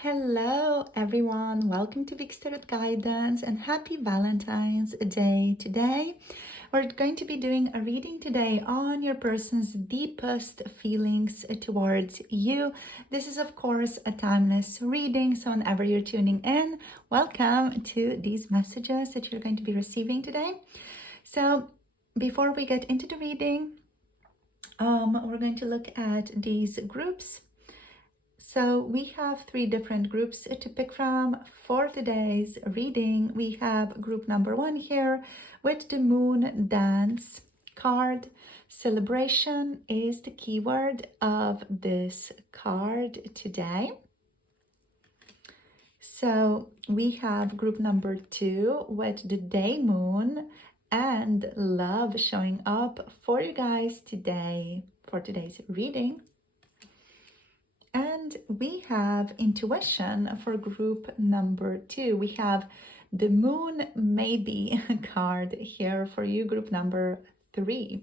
Hello everyone, welcome to Big Spirit Guidance and happy Valentine's Day. Today we're going to be doing a reading today on your person's deepest feelings towards you. This is of course a timeless reading, so whenever you're tuning in, welcome to these messages that you're going to be receiving today. So before we get into the reading, we're going to look at these groups. So we have 3 different groups to pick from for today's reading. We have group number 1 here with the Moon Dance card. Celebration is the keyword of this card today. So we have group number 2 with the Day Moon and love showing up for you guys today for today's reading. And we have intuition for group number 2. We have the Moon Maybe card here for you, group number 3.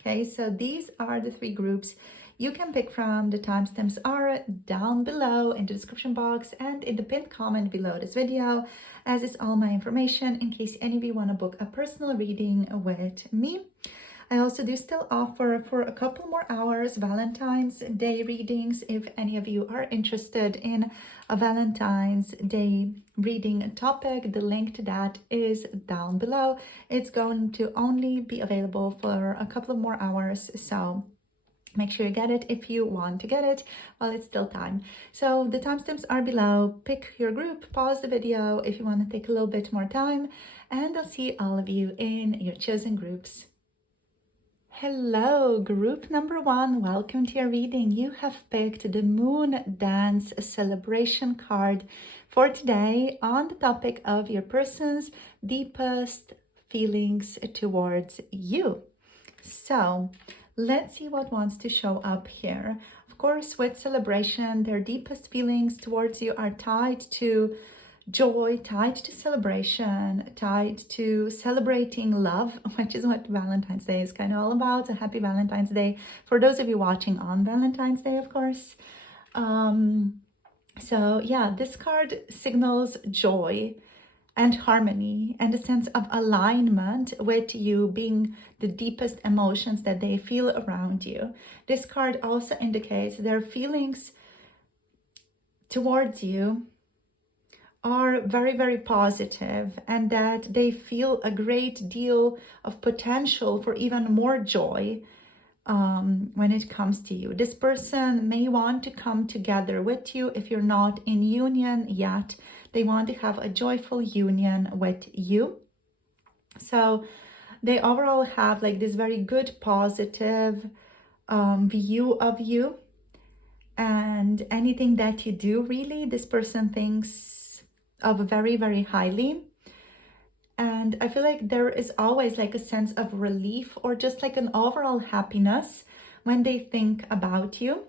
Okay, so these are the 3 groups you can pick from. The timestamps are down below in the description box and in the pinned comment below this video, as is all my information in case any of you want to book a personal reading with me. I also do still offer for a couple more hours Valentine's Day readings. If any of you are interested in a Valentine's Day reading topic, the link to that is down below. It's going to only be available for a couple of more hours, so make sure you get it if you want to get it while it's still time. So the timestamps are below. Pick your group, pause the video if you want to take a little bit more time, and I'll see all of you in your chosen groups. Hello, group number 1, welcome to your reading. You have picked the Moon Dance Celebration card for today on the topic of your person's deepest feelings towards you. So let's see what wants to show up here. Of course, with celebration, their deepest feelings towards you are tied to joy, tied to celebration, tied to celebrating love, which is what Valentine's Day is kind of all about. A happy Valentine's Day for those of you watching on Valentine's Day, of course. So yeah, this card signals joy and harmony and a sense of alignment with you being the deepest emotions that they feel around you. This card also indicates their feelings towards you are very, very positive, and that they feel a great deal of potential for even more joy when it comes to you. This person may want to come together with you if you're not in union yet. They want to have a joyful union with you. So they overall have like this very good, positive view of you. And anything that you do, really, this person thinks of very, very highly. And I feel like there is always like a sense of relief or just like an overall happiness when they think about you.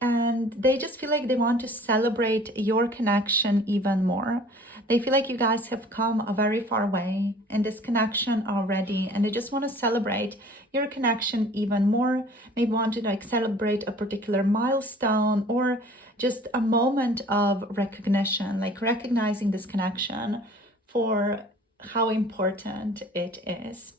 And they just feel like they want to celebrate your connection even more. They feel like you guys have come a very far way in this connection already, and they just want to celebrate your connection even more. Maybe want to like celebrate a particular milestone or just a moment of recognition, like recognizing this connection for how important it is.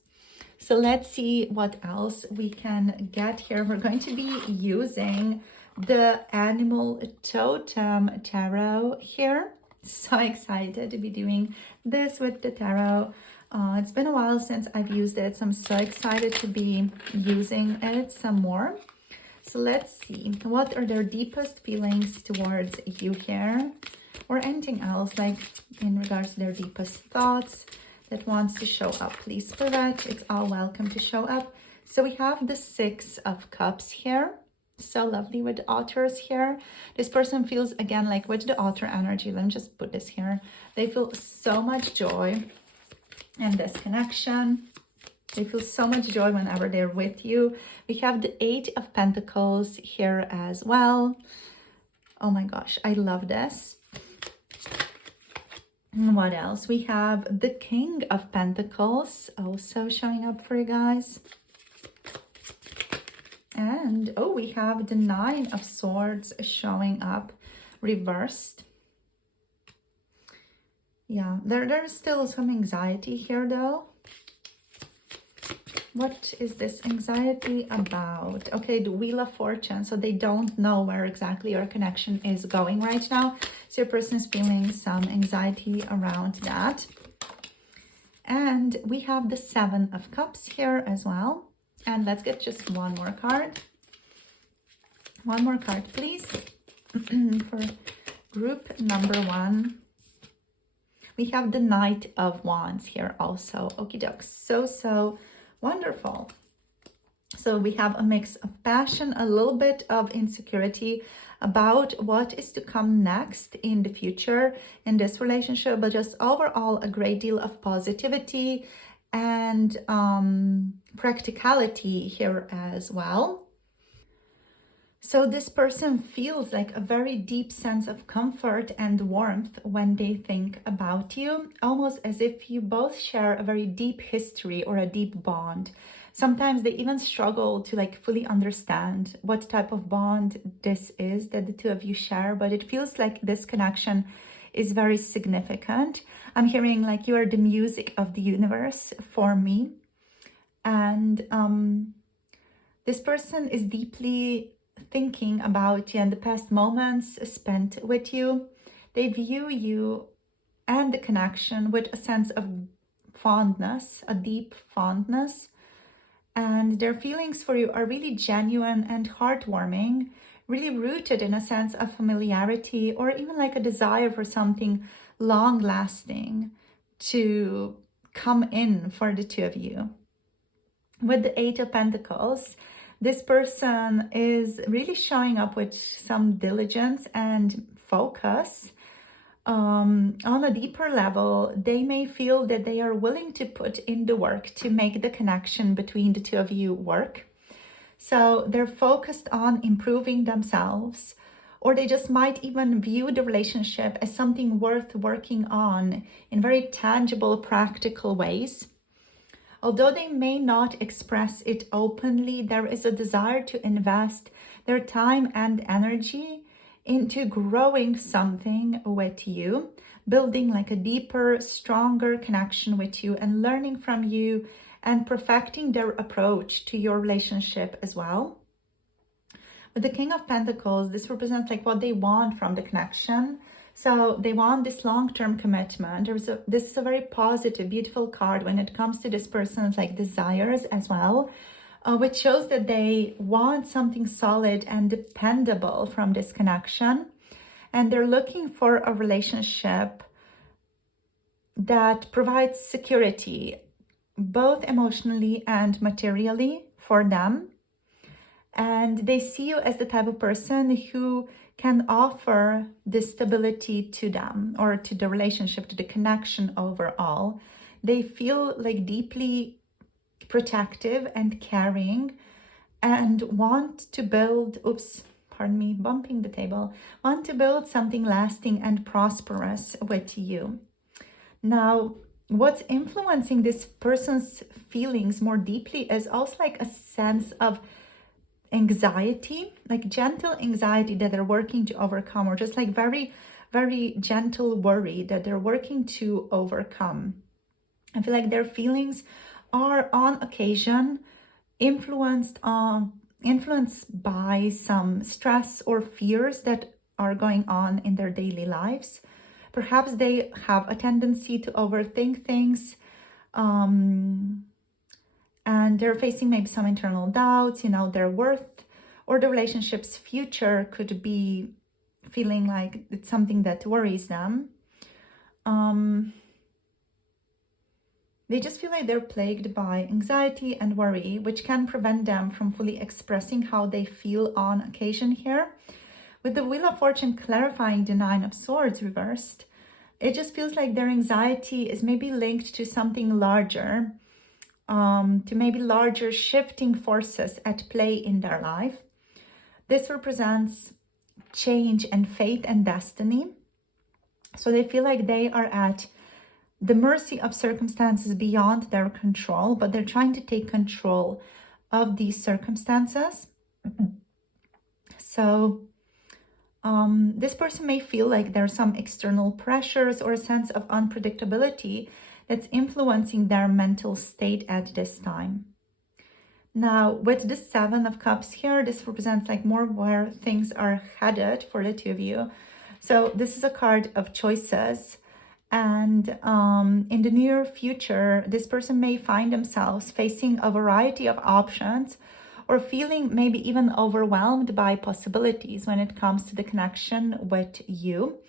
So let's see what else we can get here. We're going to be using the Animal Totem Tarot here. So excited to be doing this with the tarot. It's been a while since I've used it, so I'm so excited to be using it some more. So let's see, what are their deepest feelings towards you here, or anything else like in regards to their deepest thoughts that wants to show up. Please, Spirit, it's all welcome to show up. So we have the 6 of Cups here. So lovely with the authors here. This person feels, again, like with the author energy, let me just put this here. They feel so much joy in this connection. They feel so much joy whenever they're with you. We have the 8 of Pentacles here as well. Oh my gosh, I love this. And what else? We have the King of Pentacles also showing up for you guys. And oh, we have the 9 of Swords showing up. reversed. Yeah, there's still some anxiety here though. What is this anxiety about? Okay, the Wheel of Fortune. So they don't know where exactly your connection is going right now. So your person is feeling some anxiety around that. And we have the Seven of Cups here as well. And let's get just one more card. One more card, please, for group number 1. We have the Knight of Wands here also. Okie doke. So wonderful. So we have a mix of passion, a little bit of insecurity about what is to come next in the future in this relationship, but just overall a great deal of positivity and practicality here as well. So this person feels like a very deep sense of comfort and warmth when they think about you, almost as if you both share a very deep history or a deep bond. Sometimes they even struggle to like fully understand what type of bond this is that the two of you share, but it feels like this connection is very significant. I'm hearing like you are the music of the universe for me. And this person is deeply thinking about you and the past moments spent with you. They view you and the connection with a sense of fondness, a deep fondness. And their feelings for you are really genuine and heartwarming, really rooted in a sense of familiarity or even like a desire for something long-lasting to come in for the two of you. With the Eight of Pentacles, this person is really showing up with some diligence and focus. On a deeper level, they may feel that they are willing to put in the work to make the connection between the two of you work. So they're focused on improving themselves, or they just might even view the relationship as something worth working on in very tangible, practical ways. Although they may not express it openly, there is a desire to invest their time and energy into growing something with you, building like a deeper, stronger connection with you and learning from you and perfecting their approach to your relationship as well. With the King of Pentacles, this represents like what they want from the connection. So they want this long-term commitment. This is a very positive, beautiful card when it comes to this person's like desires as well, which shows that they want something solid and dependable from this connection. And they're looking for a relationship that provides security, both emotionally and materially for them. And they see you as the type of person who can offer this stability to them or to the relationship, to the connection overall. They feel like deeply protective and caring and want to build, bumping the table, want to build something lasting and prosperous with you. Now, what's influencing this person's feelings more deeply is also like a sense of anxiety, like gentle anxiety that they're working to overcome, or just like very, very gentle worry that they're working to overcome. I feel like their feelings are on occasion influenced by some stress or fears that are going on in their daily lives. Perhaps they have a tendency to overthink things, and they're facing maybe some internal doubts, their worth or the relationship's future could be feeling like it's something that worries them. They just feel like they're plagued by anxiety and worry, which can prevent them from fully expressing how they feel on occasion here. With the Wheel of Fortune clarifying the Nine of Swords reversed, it just feels like their anxiety is maybe linked to something larger, to maybe larger shifting forces at play in their life. This represents change and fate and destiny. So they feel like they are at the mercy of circumstances beyond their control, but they're trying to take control of these circumstances. So This person may feel like there's some external pressures or a sense of unpredictability that's influencing their mental state at this time. Now, with the Seven of Cups here, this represents like more where things are headed for the two of you. So this is a card of choices. And in the near future, this person may find themselves facing a variety of options or feeling maybe even overwhelmed by possibilities when it comes to the connection with you.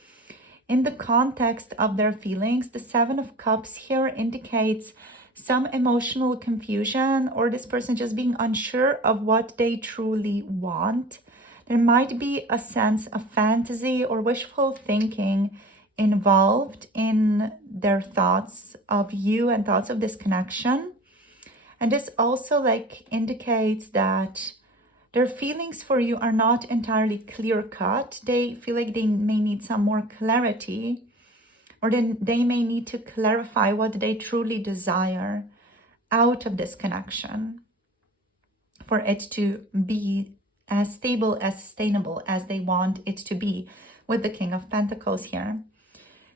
In the context of their feelings, the Seven of Cups here indicates some emotional confusion or this person just being unsure of what they truly want. There might be a sense of fantasy or wishful thinking involved in their thoughts of you and thoughts of this connection. And this also like indicates that their feelings for you are not entirely clear-cut. They feel like they may need some more clarity, or then they may need to clarify what they truly desire out of this connection for it to be as stable, as sustainable as they want it to be with the King of Pentacles here.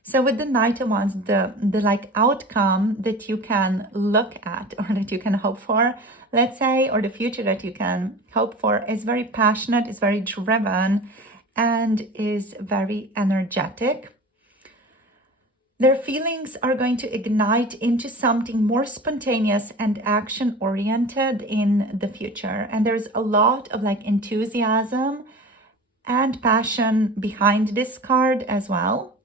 So with the Knight of Wands, the like outcome that you can look at or that you can hope for, let's say, or the future that you can hope for is very passionate, is very driven, and is very energetic. Their feelings are going to ignite into something more spontaneous and action-oriented in the future. And there's a lot of like enthusiasm and passion behind this card as well.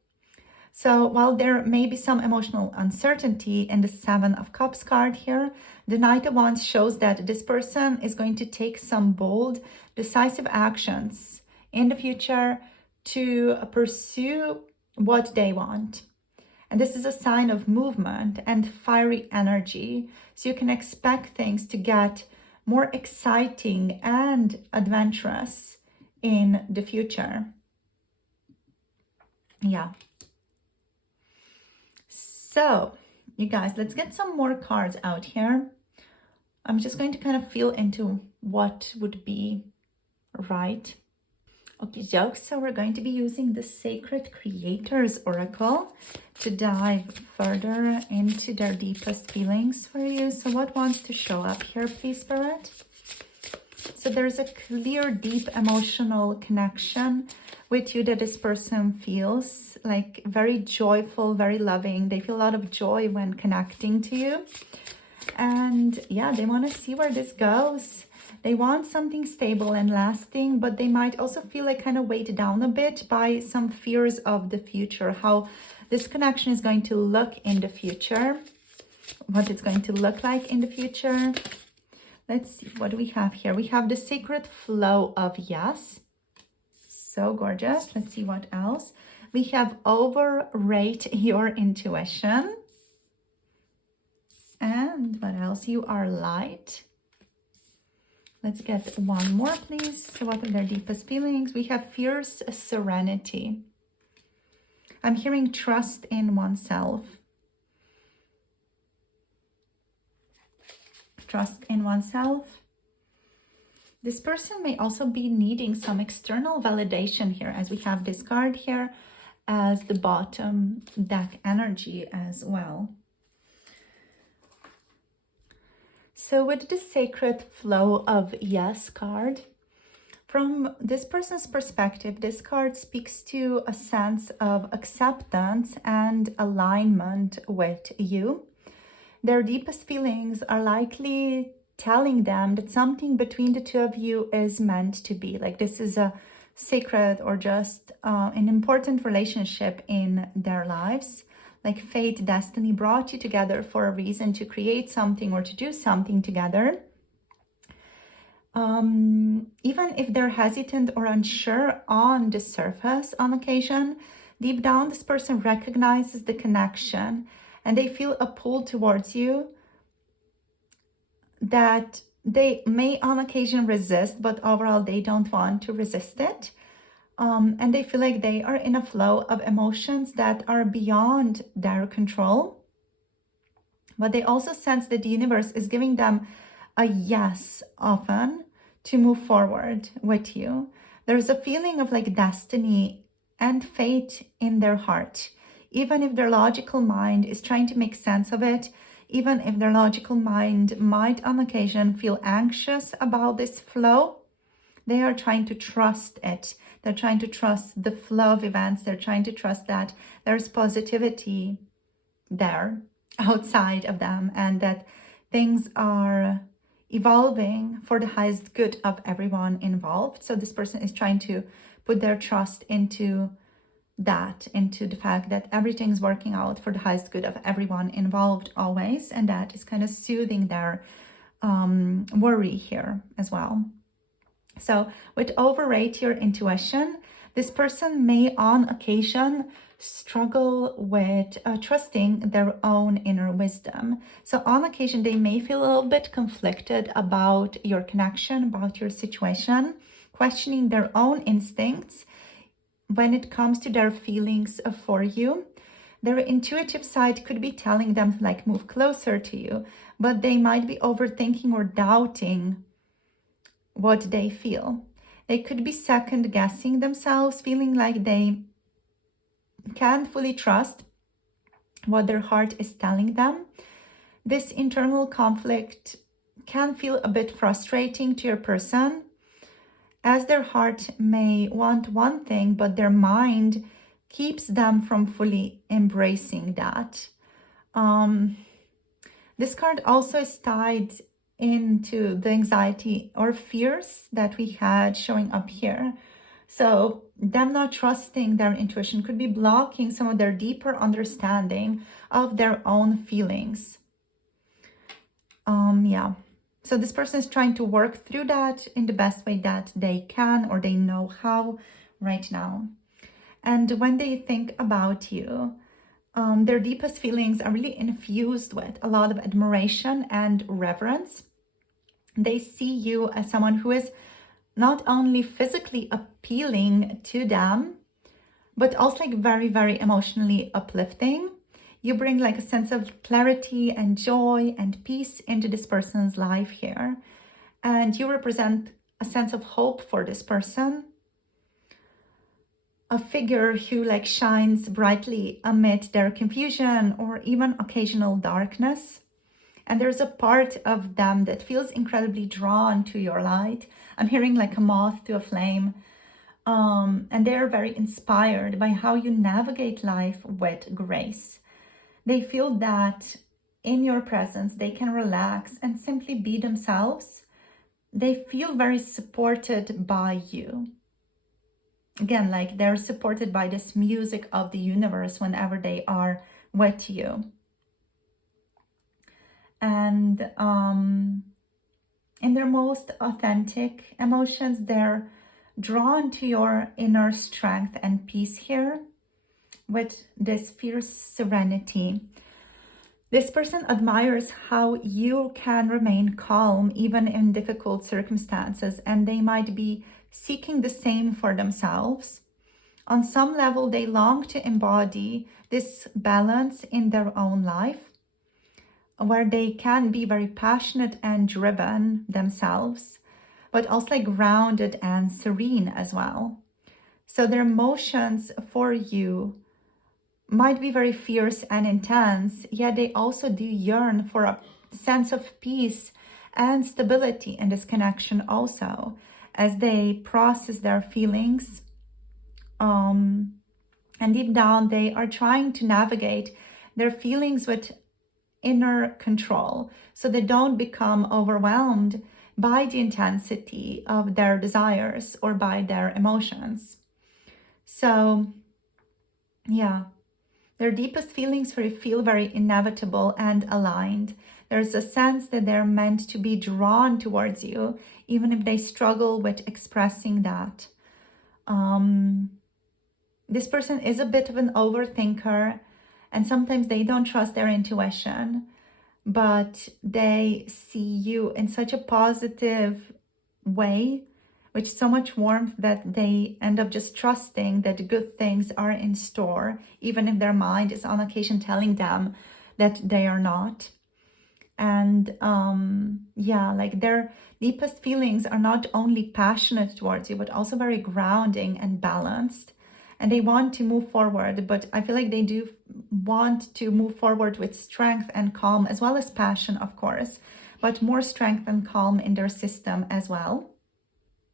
So while there may be some emotional uncertainty in the Seven of Cups card here, the Knight of Wands shows that this person is going to take some bold, decisive actions in the future to pursue what they want. And this is a sign of movement and fiery energy. So you can expect things to get more exciting and adventurous in the future. Yeah. So, you guys, let's get some more cards out here. I'm just going to kind of feel into what would be right. Okay, so we're going to be using the Sacred Creators Oracle to dive further into their deepest feelings for you. So what wants to show up here, please, Spirit? So there's a clear, deep emotional connection with you that this person feels, like very joyful, very loving. They feel a lot of joy when connecting to you. And yeah, they want to see where this goes. They want something stable and lasting, but they might also feel like kind of weighed down a bit by some fears of the future, how this connection is going to look in the future, what it's going to look like in the future. Let's see, what do we have here? We have the sacred flow of yes. So gorgeous. Let's see what else. We have overrate your intuition. And what else? You are light. Let's get one more, please. So what are their deepest feelings? We have fierce serenity. I'm hearing trust in oneself. Trust in oneself. This person may also be needing some external validation here, as we have this card here as the bottom deck energy as well. So with the Sacred Flow of Yes card, from this person's perspective, this card speaks to a sense of acceptance and alignment with you. Their deepest feelings are likely telling them that something between the two of you is meant to be. Like this is a sacred or just an important relationship in their lives. Like fate, destiny brought you together for a reason, to create something or to do something together. Even if they're hesitant or unsure on the surface on occasion, deep down this person recognizes the connection and they feel a pull towards you that they may on occasion resist, but overall they don't want to resist it. And they feel like they are in a flow of emotions that are beyond their control. But they also sense that the universe is giving them a yes often to move forward with you. There's a feeling of like destiny and fate in their heart. Even if their logical mind is trying to make sense of it, even if their logical mind might on occasion feel anxious about this flow, they are trying to trust it. They're trying to trust the flow of events. They're trying to trust that there's positivity there outside of them and that things are evolving for the highest good of everyone involved. So this person is trying to put their trust into that, into the fact that everything's working out for the highest good of everyone involved always, and that is kind of soothing their worry here as well. So with overrate your intuition, this person may on occasion struggle with trusting their own inner wisdom. So on occasion, they may feel a little bit conflicted about your connection, about your situation, questioning their own instincts when it comes to their feelings for you. Their intuitive side could be telling them to like move closer to you, but they might be overthinking or doubting what they feel. They could be second guessing themselves, feeling like they can't fully trust what their heart is telling them. This internal conflict can feel a bit frustrating to your person, as their heart may want one thing, but their mind keeps them from fully embracing that. This card also is tied into the anxiety or fears that we had showing up here. So them not trusting their intuition could be blocking some of their deeper understanding of their own feelings. So this person is trying to work through that in the best way that they can or they know how right now. And when they think about you, their deepest feelings are really infused with a lot of admiration and reverence. They see you as someone who is not only physically appealing to them, but also like very, very emotionally uplifting. You bring like a sense of clarity and joy and peace into this person's life here. And you represent a sense of hope for this person. A figure who like shines brightly amid their confusion or even occasional darkness. And there's a part of them that feels incredibly drawn to your light. I'm hearing like a moth to a flame. And they're very inspired by how you navigate life with grace. They feel that in your presence, they can relax and simply be themselves. They feel very supported by you. Again, like they're supported by this music of the universe whenever they are with you. And in their most authentic emotions, they're drawn to your inner strength and peace here with this fierce serenity. This person admires how you can remain calm even in difficult circumstances, and they might be seeking the same for themselves. On some level, they long to embody this balance in their own life, where they can be very passionate and driven themselves, but also like grounded and serene as well. So their emotions for you might be very fierce and intense, yet they also do yearn for a sense of peace and stability in this connection also, as they process their feelings. And deep down, they are trying to navigate their feelings with inner control, so they don't become overwhelmed by the intensity of their desires or by their emotions. So, yeah, their deepest feelings feel very inevitable and aligned. There's a sense that they're meant to be drawn towards you, even if they struggle with expressing that. This person is a bit of an overthinker, and sometimes they don't trust their intuition, but they see you in such a positive way, with so much warmth, that they end up just trusting that good things are in store, even if their mind is on occasion telling them that they are not. And yeah, like their deepest feelings are not only passionate towards you, but also very grounding and balanced. And they want to move forward, but I feel like they do want to move forward with strength and calm, as well as passion, of course, but more strength and calm in their system as well.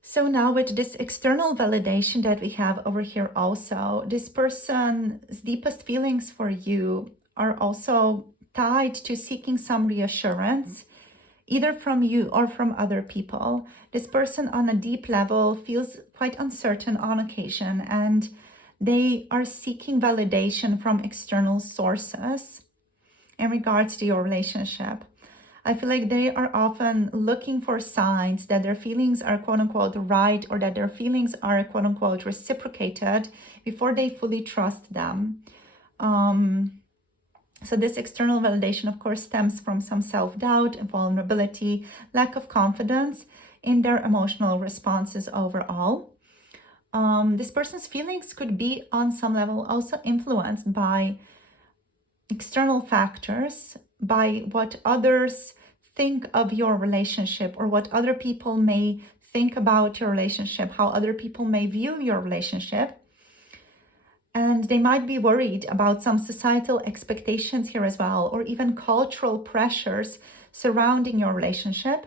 So now with this external validation that we have over here also, this person's deepest feelings for you are also tied to seeking some reassurance, either from you or from other people. This person on a deep level feels quite uncertain on occasion, and they are seeking validation from external sources in regards to your relationship. I feel like they are often looking for signs that their feelings are quote unquote right, or that their feelings are quote unquote reciprocated before they fully trust them. So this external validation, of course, stems from some self-doubt, vulnerability, lack of confidence in their emotional responses overall. This person's feelings could be on some level also influenced by external factors, by what others think of your relationship, or what other people may think about your relationship, how other people may view your relationship. And they might be worried about some societal expectations here as well, or even cultural pressures surrounding your relationship.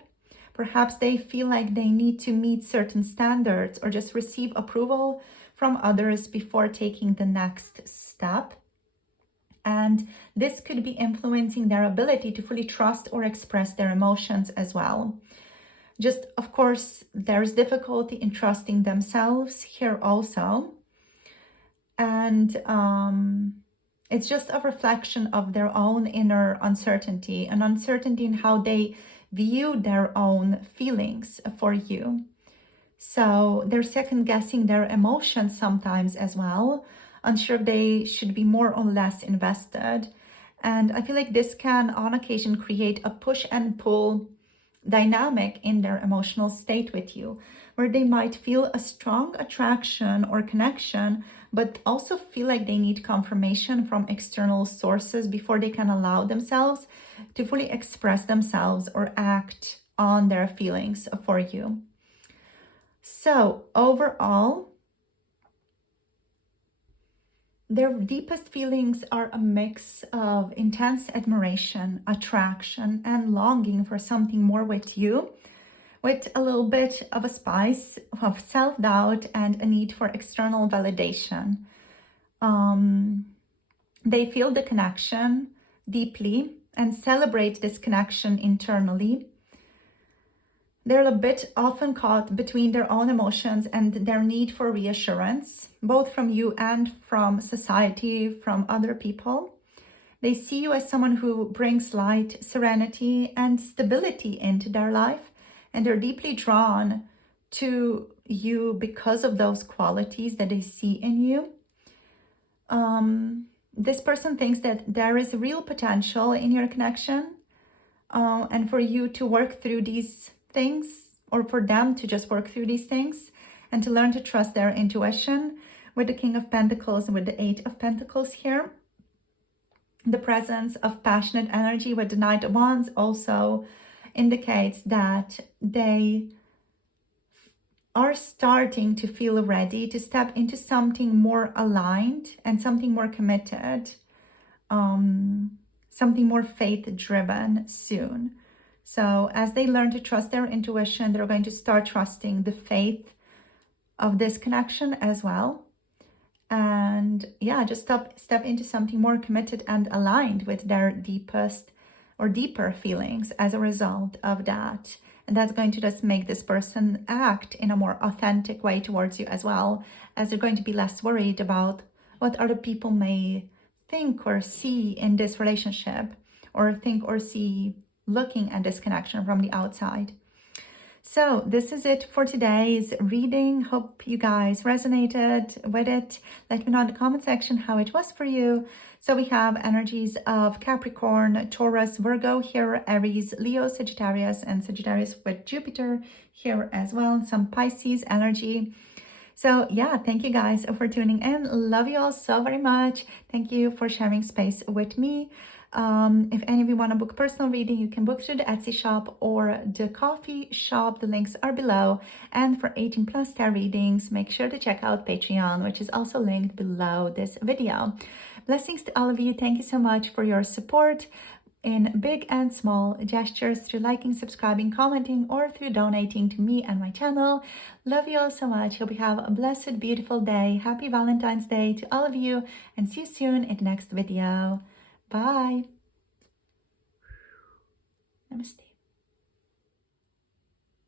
Perhaps they feel like they need to meet certain standards or just receive approval from others before taking the next step. And this could be influencing their ability to fully trust or express their emotions as well. Just, of course, there's difficulty in trusting themselves here also. And it's just a reflection of their own inner uncertainty, an uncertainty in how they view their own feelings for you. So they're second guessing their emotions sometimes as well, unsure if they should be more or less invested. And I feel like this can on occasion create a push and pull dynamic in their emotional state with you, where they might feel a strong attraction or connection, but also feel like they need confirmation from external sources before they can allow themselves to fully express themselves or act on their feelings for you. So overall, their deepest feelings are a mix of intense admiration, attraction, and longing for something more with you, with a little bit of a spice of self-doubt and a need for external validation. They feel the connection deeply and celebrate this connection internally. They're a bit often caught between their own emotions and their need for reassurance, both from you and from society, from other people. They see you as someone who brings light, serenity, and stability into their life, and they're deeply drawn to you because of those qualities that they see in you. This person thinks that there is real potential in your connection, and for you to work through these things, or for them to just work through these things and to learn to trust their intuition, with the King of Pentacles and with the Eight of Pentacles here. The presence of passionate energy with the Knight of Wands also indicates that they are starting to feel ready to step into something more aligned and something more committed, something more faith-driven soon. So as they learn to trust their intuition, they're going to start trusting the faith of this connection as well. And yeah, just step into something more committed and aligned with their deepest or deeper feelings as a result of that. And that's going to just make this person act in a more authentic way towards you as well, as they're going to be less worried about what other people may think or see in this relationship, or think or see looking at this connection from the outside. So this is it for today's reading. Hope you guys resonated with it. Let me know in the comment section how it was for you. So we have energies of Capricorn, Taurus, Virgo here, Aries, Leo, Sagittarius, and Sagittarius with Jupiter here as well, and some Pisces energy. So yeah, thank you guys for tuning in. Love you all so very much. Thank you for sharing space with me. If any of you want to book personal reading, you can book through the Etsy shop or the coffee shop. The links are below. And for 18 plus tarot readings, make sure to check out Patreon, which is also linked below this video. Blessings to all of you. Thank you so much for your support in big and small gestures through liking, subscribing, commenting, or through donating to me and my channel. Love you all so much. Hope you have a blessed, beautiful day. Happy Valentine's Day to all of you, and see you soon in the next video. Bye. Namaste.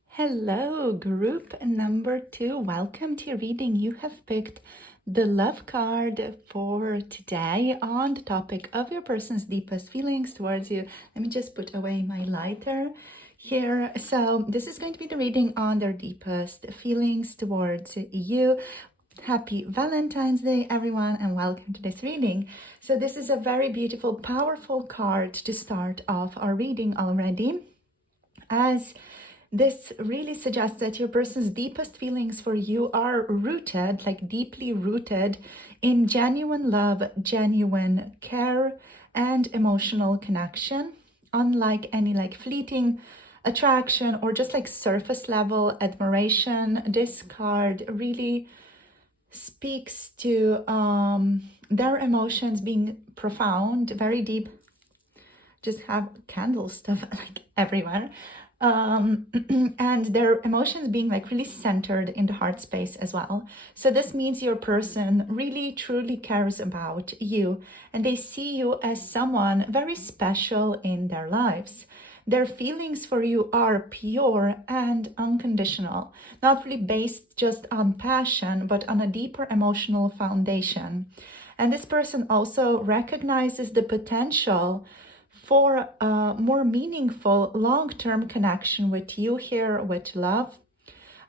Hello, group number 2. Welcome to your reading. You have picked the love card for today on the topic of your person's deepest feelings towards you. Let me just put away my lighter here. So this is going to be the reading on their deepest feelings towards you. Happy Valentine's Day, everyone, and welcome to this reading. So this is a very beautiful, powerful card to start off our reading already, as this really suggests that your person's deepest feelings for you are rooted, like deeply rooted, in genuine love, genuine care, and emotional connection. Unlike any like fleeting attraction or just like surface level admiration, this card really speaks to their emotions being profound, very deep. Just have candle stuff like everywhere. And their emotions being like really centered in the heart space as well. So this means your person really truly cares about you, and they see you as someone very special in their lives. Their feelings for you are pure and unconditional, not really based just on passion, but on a deeper emotional foundation. And this person also recognizes the potential for a more meaningful long-term connection with you here, with love.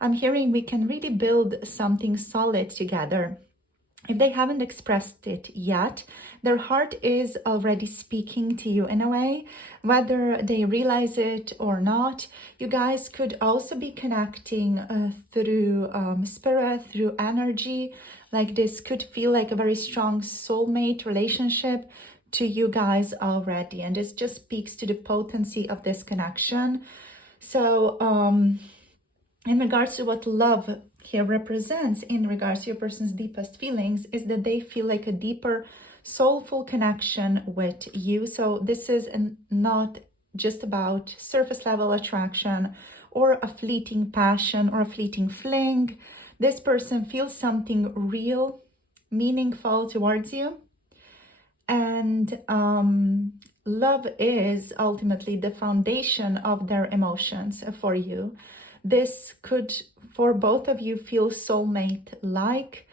I'm hearing we can really build something solid together. If they haven't expressed it yet, their heart is already speaking to you in a way, whether they realize it or not. You guys could also be connecting through spirit, through energy. Like this could feel like a very strong soulmate relationship to you guys already, and this just speaks to the potency of this connection. So in regards to what love here represents in regards to your person's deepest feelings, is that they feel like a deeper soulful connection with you. So this is not just about surface level attraction or a fleeting passion or a fleeting fling. This person feels something real, meaningful towards you. And love is ultimately the foundation of their emotions for you. This could, for both of you, feel soulmate-like,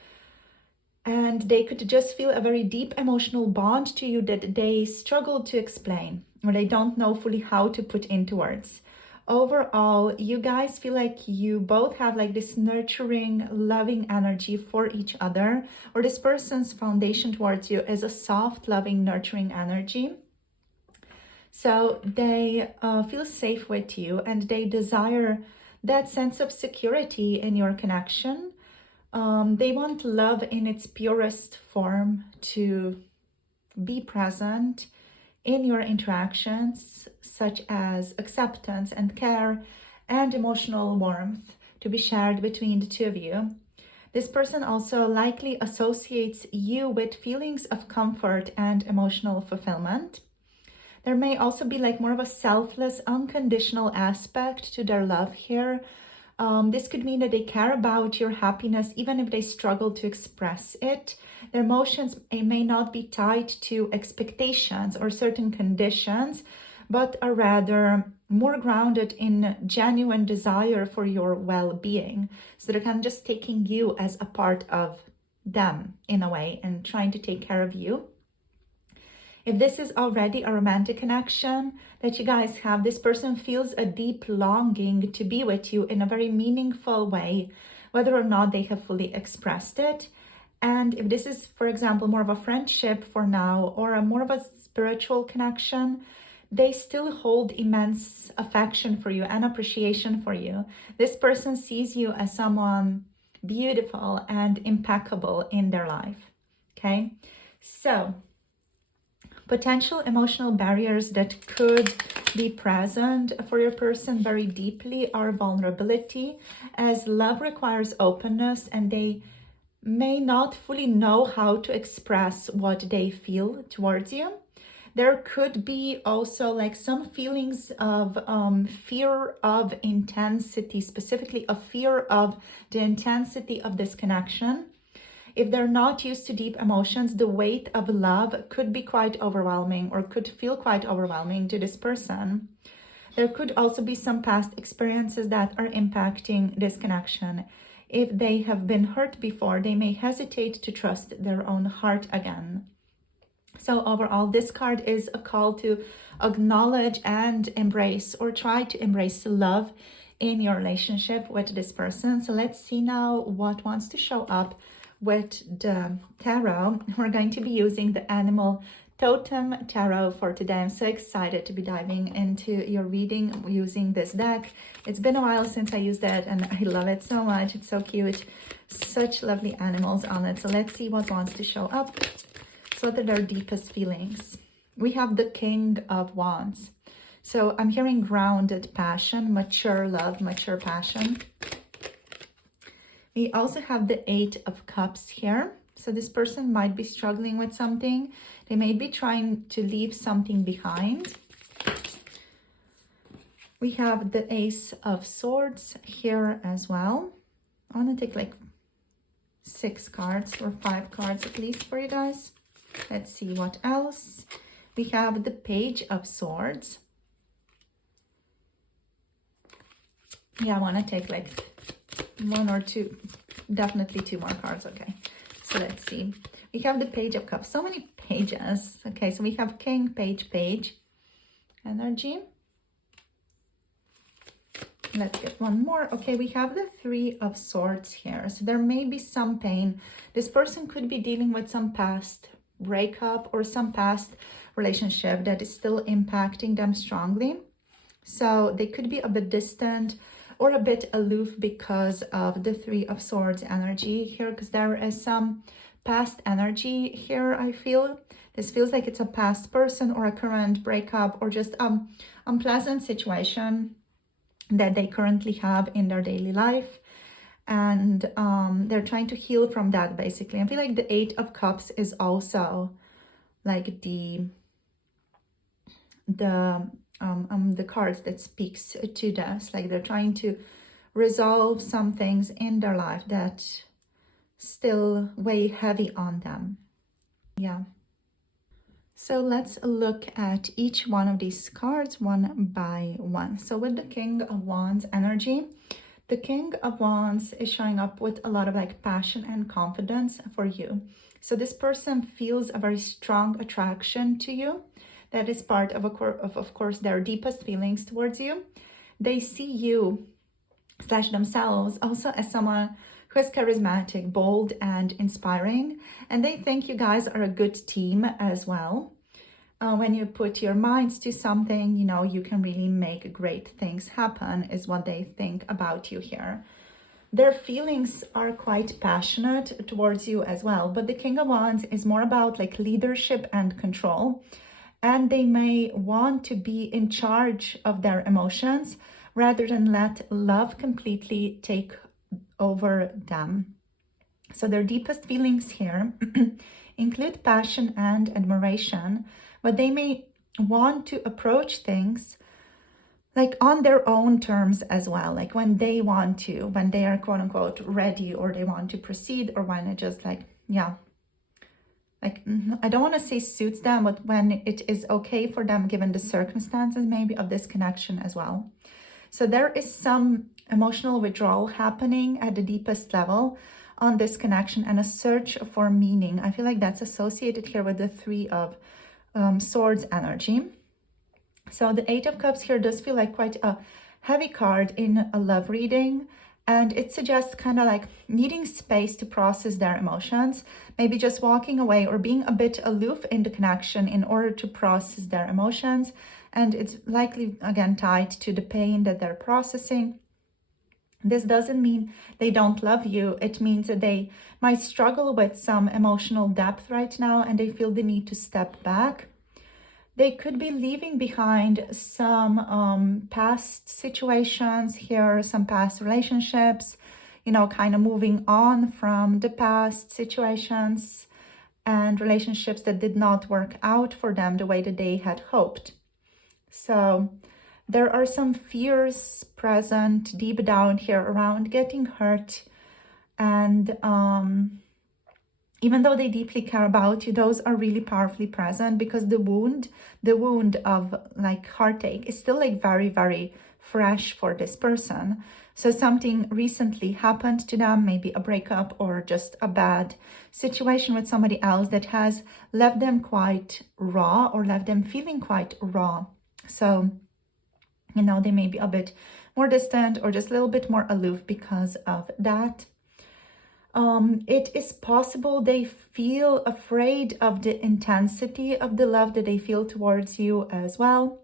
and they could just feel a very deep emotional bond to you that they struggle to explain, or they don't know fully how to put into words. Overall, you guys feel like you both have like this nurturing, loving energy for each other, or this person's foundation towards you is a soft, loving, nurturing energy. So they feel safe with you, and they desire that sense of security in your connection. They want love in its purest form to be present in your interactions, such as acceptance and care and emotional warmth to be shared between the two of you. This person also likely associates you with feelings of comfort and emotional fulfillment. There may also be like more of a selfless, unconditional aspect to their love here. This could mean that they care about your happiness even if they struggle to express it. Their emotions may not be tied to expectations or certain conditions, but are rather more grounded in genuine desire for your well-being. So they're kind of just taking you as a part of them in a way and trying to take care of you. If this is already a romantic connection that you guys have, this person feels a deep longing to be with you in a very meaningful way, whether or not they have fully expressed it. And if this is, for example, more of a friendship for now, or a more of a spiritual connection, they still hold immense affection for you and appreciation for you. This person sees you as someone beautiful and impeccable in their life. Okay, so Potential emotional barriers that could be present for your person very deeply are vulnerability, as love requires openness and they may not fully know how to express what they feel towards you. There could be also like some feelings of fear of intensity, specifically a fear of the intensity of this connection. If they're not used to deep emotions, the weight of love could be quite overwhelming or could feel quite overwhelming to this person. There could also be some past experiences that are impacting this connection. If they have been hurt before, they may hesitate to trust their own heart again. So overall, this card is a call to acknowledge and embrace, or try to embrace love in your relationship with this person. So let's see now what wants to show up with the tarot. We're going to be using the Animal Totem Tarot for today. I'm so excited to be diving into your reading using this deck. It's been a while since I used it and I love it so much. It's so cute. Such lovely animals on it. So let's see what wants to show up. So what are their deepest feelings? We have the King of Wands. So I'm hearing grounded passion, mature love, mature passion. We also have the Eight of Cups here. So this person might be struggling with something. They may be trying to leave something behind. We have the Ace of Swords here as well. I want to take like 6 cards or 5 cards at least for you guys. Let's see what else. We have the Page of Swords. Yeah, I want to take like 1 or 2, definitely 2 more cards. Okay, so let's see. We have the Page of Cups. So many pages. Okay, so we have King, Page, Page energy. Let's get one more. Okay, we have the Three of Swords here. So there may be some pain. This person could be dealing with some past breakup or some past relationship that is still impacting them strongly. So they could be a bit distant or a bit aloof because of the Three of Swords energy here, because there is some past energy here. I feel this feels like it's a past person or a current breakup or just unpleasant situation that they currently have in their daily life, and they're trying to heal from that basically. I feel like the Eight of Cups is also like the cards that speaks to this, like they're trying to resolve some things in their life that still weigh heavy on them. Yeah. So let's look at each one of these cards one by one. So with the King of Wands energy, the King of Wands is showing up with a lot of like passion and confidence for you. So this person feels a very strong attraction to you. That is part of course, their deepest feelings towards you. They see you / themselves also as someone who is charismatic, bold, and inspiring. And they think you guys are a good team as well. When you put your minds to something, you know, you can really make great things happen, is what they think about you here. Their feelings are quite passionate towards you as well. But the King of Wands is more about like leadership and control. And they may want to be in charge of their emotions rather than let love completely take over them. So their deepest feelings here include passion and admiration, but they may want to approach things like on their own terms as well, like when they want to, when they are quote unquote ready, or they want to proceed, or when it just like, yeah, like, I don't want to say suits them, but when it is okay for them given the circumstances maybe of this connection as well. So there is some emotional withdrawal happening at the deepest level on this connection, and a search for meaning. I feel like that's associated here with the Three of Swords energy. So the Eight of Cups here does feel like quite a heavy card in a love reading, and it suggests kind of like needing space to process their emotions, maybe just walking away or being a bit aloof in the connection in order to process their emotions. And it's likely, again, tied to the pain that they're processing. This doesn't mean they don't love you. It means that they might struggle with some emotional depth right now and they feel the need to step back They could be leaving behind some past situations here, some past relationships, you know, kind of moving on from the past situations and relationships that did not work out for them the way that they had hoped. So there are some fears present deep down here around getting hurt. And even though they deeply care about you, those are really powerfully present, because the wound of like heartache is still like very, very fresh for this person. So something recently happened to them, maybe a breakup or just a bad situation with somebody else that has left them quite raw, or left them feeling quite raw. So, you know, they may be a bit more distant or just a little bit more aloof because of that. It is possible they feel afraid of the intensity of the love that they feel towards you as well,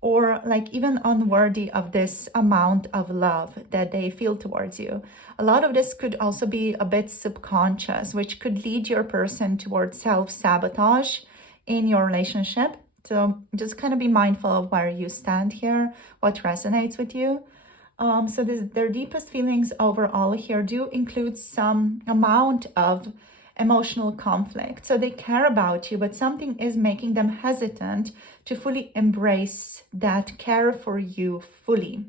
or like even unworthy of this amount of love that they feel towards you. A lot of this could also be a bit subconscious, which could lead your person towards self-sabotage in your relationship. So just kind of be mindful of where you stand here, what resonates with you. Their deepest feelings overall here do include some amount of emotional conflict. So they care about you, but something is making them hesitant to fully embrace that care for you fully.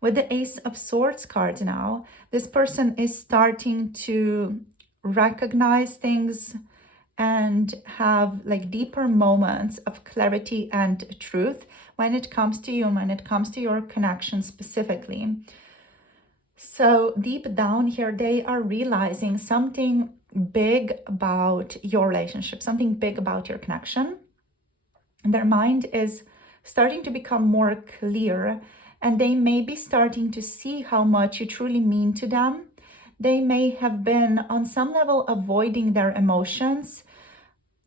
With the Ace of Swords card now, this person is starting to recognize things and have like deeper moments of clarity and truth when it comes to you and when it comes to your connection specifically. So deep down here, they are realizing something big about your relationship, something big about your connection. And their mind is starting to become more clear, and they may be starting to see how much you truly mean to them. They may have been on some level avoiding their emotions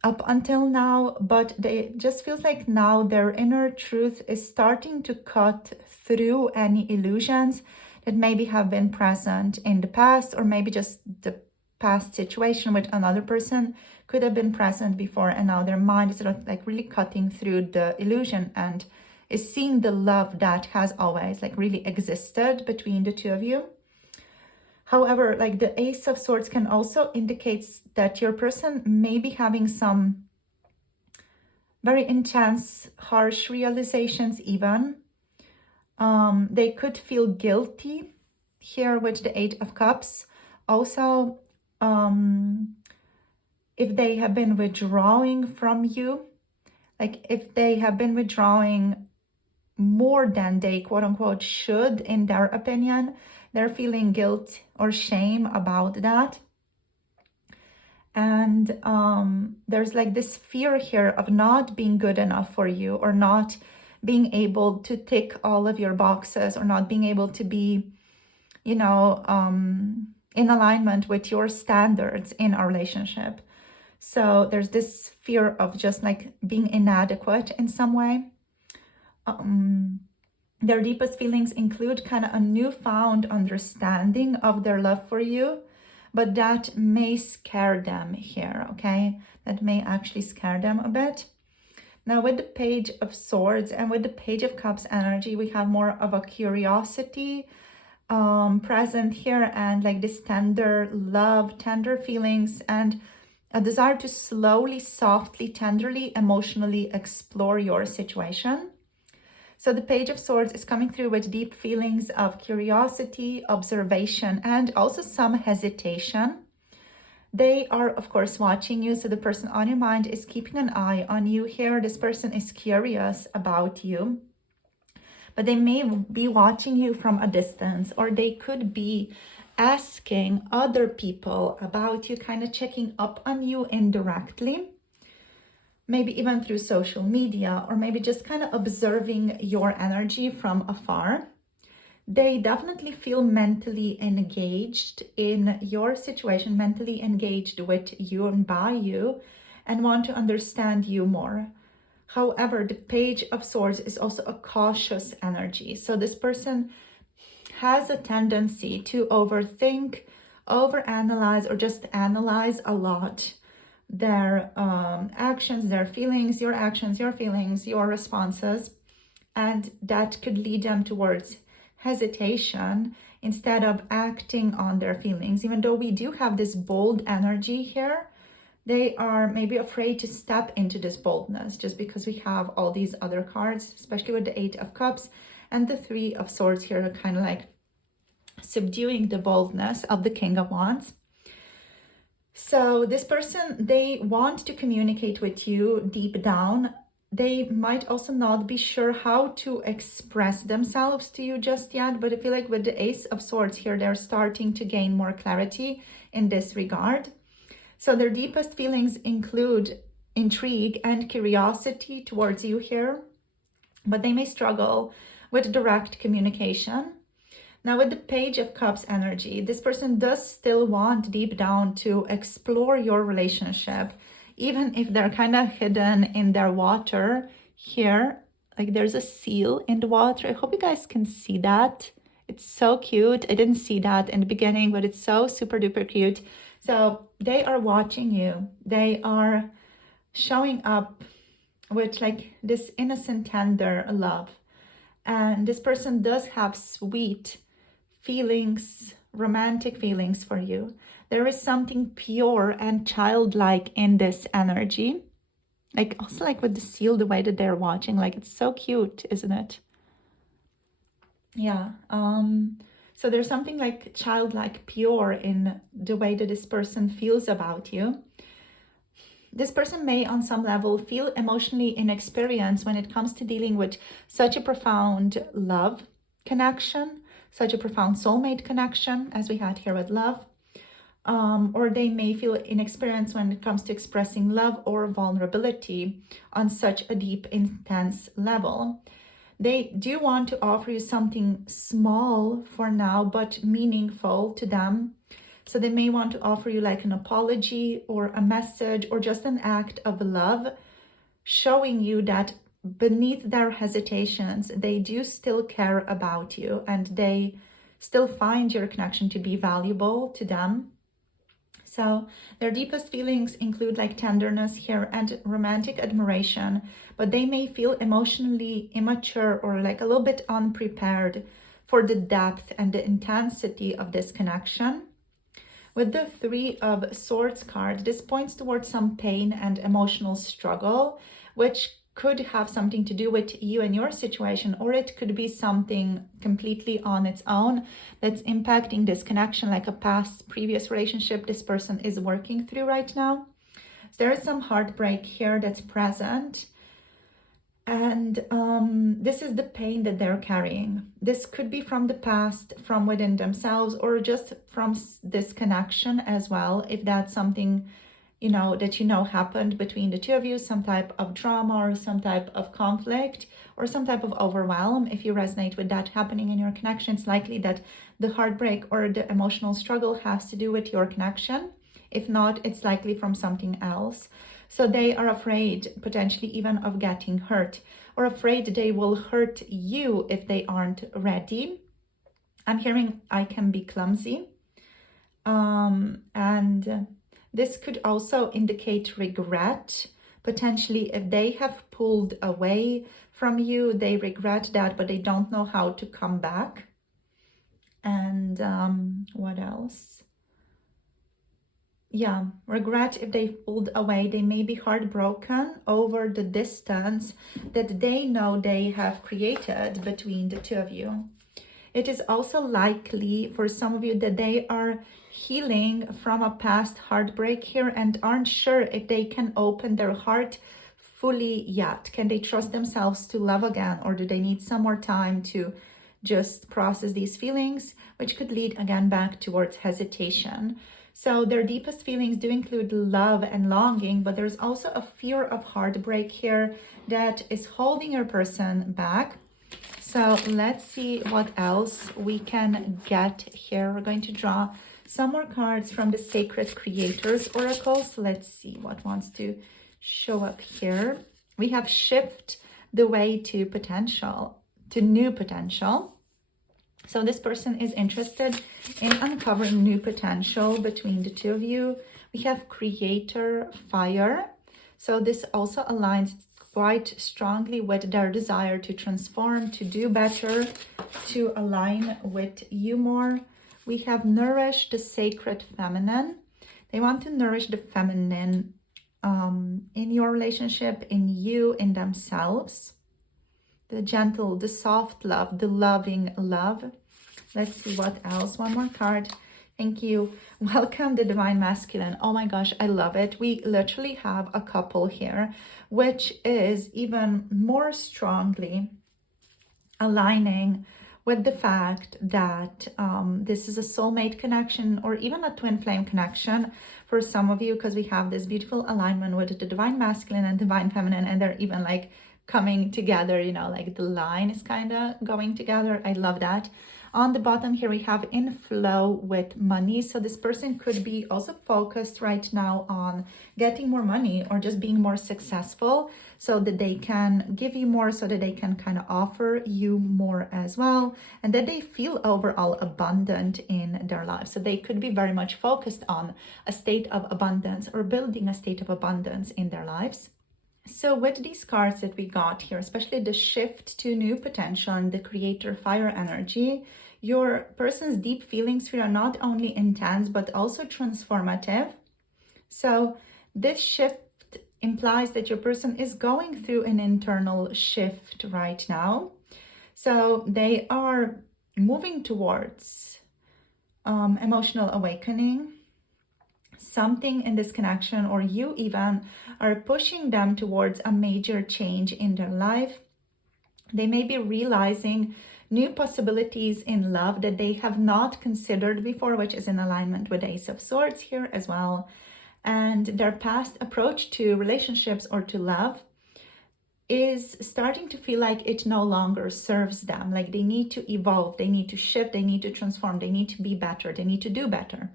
up until now, but it just feels like now their inner truth is starting to cut through any illusions that maybe have been present in the past, or maybe just the past situation with another person could have been present before, and now their mind is sort of like really cutting through the illusion and is seeing the love that has always like really existed between the two of you. However, like the Ace of Swords can also indicate that your person may be having some very intense, harsh realizations even. They could feel guilty here with the Eight of Cups. Also, if they have been withdrawing from you, like if they have been withdrawing more than they quote unquote should in their opinion, they're feeling guilt or shame about that. And there's like this fear here of not being good enough for you, or not being able to tick all of your boxes, or not being able to be, you know, in alignment with your standards in a relationship. So there's this fear of just like being inadequate in some way. Their deepest feelings include kind of a newfound understanding of their love for you, but that may scare them here, okay? That may actually scare them a bit. Now with the Page of Swords and with the Page of Cups energy, we have more of a curiosity present here, and like this tender love, tender feelings, and a desire to slowly, softly, tenderly, emotionally explore your situation. So the Page of Swords is coming through with deep feelings of curiosity, observation, and also some hesitation. They are, of course, watching you. So the person on your mind is keeping an eye on you here. This person is curious about you, but they may be watching you from a distance, or they could be asking other people about you, kind of checking up on you indirectly. Maybe even through social media, or maybe just kind of observing your energy from afar. They definitely feel mentally engaged in your situation, mentally engaged with you and by you, and want to understand you more. However, the Page of Swords is also a cautious energy. So this person has a tendency to overthink, overanalyze, or just analyze a lot their actions, their feelings, your actions, your feelings, your responses, and that could lead them towards hesitation instead of acting on their feelings. Even though we do have this bold energy here, they are maybe afraid to step into this boldness just because we have all these other cards, especially with the 8 of Cups and the 3 of Swords here, kind of like subduing the boldness of the King of Wands. So this person, they want to communicate with you deep down. They might also not be sure how to express themselves to you just yet, but I feel like with the Ace of Swords here, they're starting to gain more clarity in this regard. So their deepest feelings include intrigue and curiosity towards you here, but they may struggle with direct communication. Now with the Page of Cups energy, this person does still want deep down to explore your relationship, even if they're kind of hidden in their water here. Like there's a seal in the water. I hope you guys can see that. It's so cute. I didn't see that in the beginning, but it's so super duper cute. So they are watching you. They are showing up with like this innocent, tender love. And this person does have sweet feelings, romantic feelings for you. There is something pure and childlike in this energy. Like also like with the seal, the way that they're watching, like it's so cute, isn't it? Yeah. So there's something like childlike, pure in the way that this person feels about you. This person may on some level feel emotionally inexperienced when it comes to dealing with such a profound love connection, such a profound soulmate connection as we had here with love. Or they may feel inexperienced when it comes to expressing love or vulnerability on such a deep, intense level. They do want to offer you something small for now, but meaningful to them. So they may want to offer you like an apology or a message or just an act of love, showing you that beneath their hesitations, they do still care about you and they still find your connection to be valuable to them. So their deepest feelings include like tenderness here and romantic admiration, but they may feel emotionally immature or like a little bit unprepared for the depth and the intensity of this connection. With the 3 of Swords card, this points towards some pain and emotional struggle, which could have something to do with you and your situation, or it could be something completely on its own that's impacting this connection, like a past previous relationship this person is working through right now. So there is some heartbreak here that's present, and this is the pain that they're carrying. This could be from the past, from within themselves, or just from this connection as well, if that's something that happened between the two of you, some type of drama or some type of conflict or some type of overwhelm. If you resonate with that happening in your connection, it's likely that the heartbreak or the emotional struggle has to do with your connection. If not, it's likely from something else. So they are afraid potentially even of getting hurt, or afraid they will hurt you if they aren't ready. I'm hearing I can be clumsy. And this could also indicate regret. Potentially, if they have pulled away from you, they regret that, but they don't know how to come back. And what else? Yeah, regret if they pulled away. They may be heartbroken over the distance that they know they have created between the two of you. It is also likely for some of you that they are healing from a past heartbreak here and aren't sure if they can open their heart fully yet. Can they trust themselves to love again, or do they need some more time to just process these feelings, which could lead again back towards hesitation? So their deepest feelings do include love and longing, but there's also a fear of heartbreak here that is holding your person back. So let's see what else we can get here. We're going to draw some more cards from the Sacred Creators Oracle. So let's see what wants to show up here. We have shift the way to potential, to new potential. So this person is interested in uncovering new potential between the two of you, We have Creator Fire. So this also aligns quite strongly with their desire to transform, to do better, to align with you more. We have Nourish the Sacred Feminine. They want to nourish the feminine in your relationship, in you, in themselves. The gentle, the soft love, the loving love. Let's see what else. One more card. Thank you. Welcome the Divine Masculine. Oh my gosh, I love it. We literally have a couple here, which is even more strongly aligning with the fact that this is a soulmate connection or even a twin flame connection for some of you, because we have this beautiful alignment with the Divine Masculine and Divine Feminine, and they're even like coming together, you know, like the line is kind of going together. I love that. On the bottom here, we have in flow with money. So this person could be also focused right now on getting more money or just being more successful so that they can give you more, so that they can kind of offer you more as well, and that they feel overall abundant in their lives. So they could be very much focused on a state of abundance or building a state of abundance in their lives. So with these cards that we got here, especially the shift to new potential and the Creator Fire energy, your person's deep feelings here are not only intense, but also transformative. So this shift implies that your person is going through an internal shift right now. So they are moving towards emotional awakening. Something in this connection, or you even, are pushing them towards a major change in their life. They may be realizing new possibilities in love that they have not considered before, which is in alignment with Ace of Swords here as well. And their past approach to relationships or to love is starting to feel like it no longer serves them. Like they need to evolve, they need to shift, they need to transform, they need to be better, they need to do better.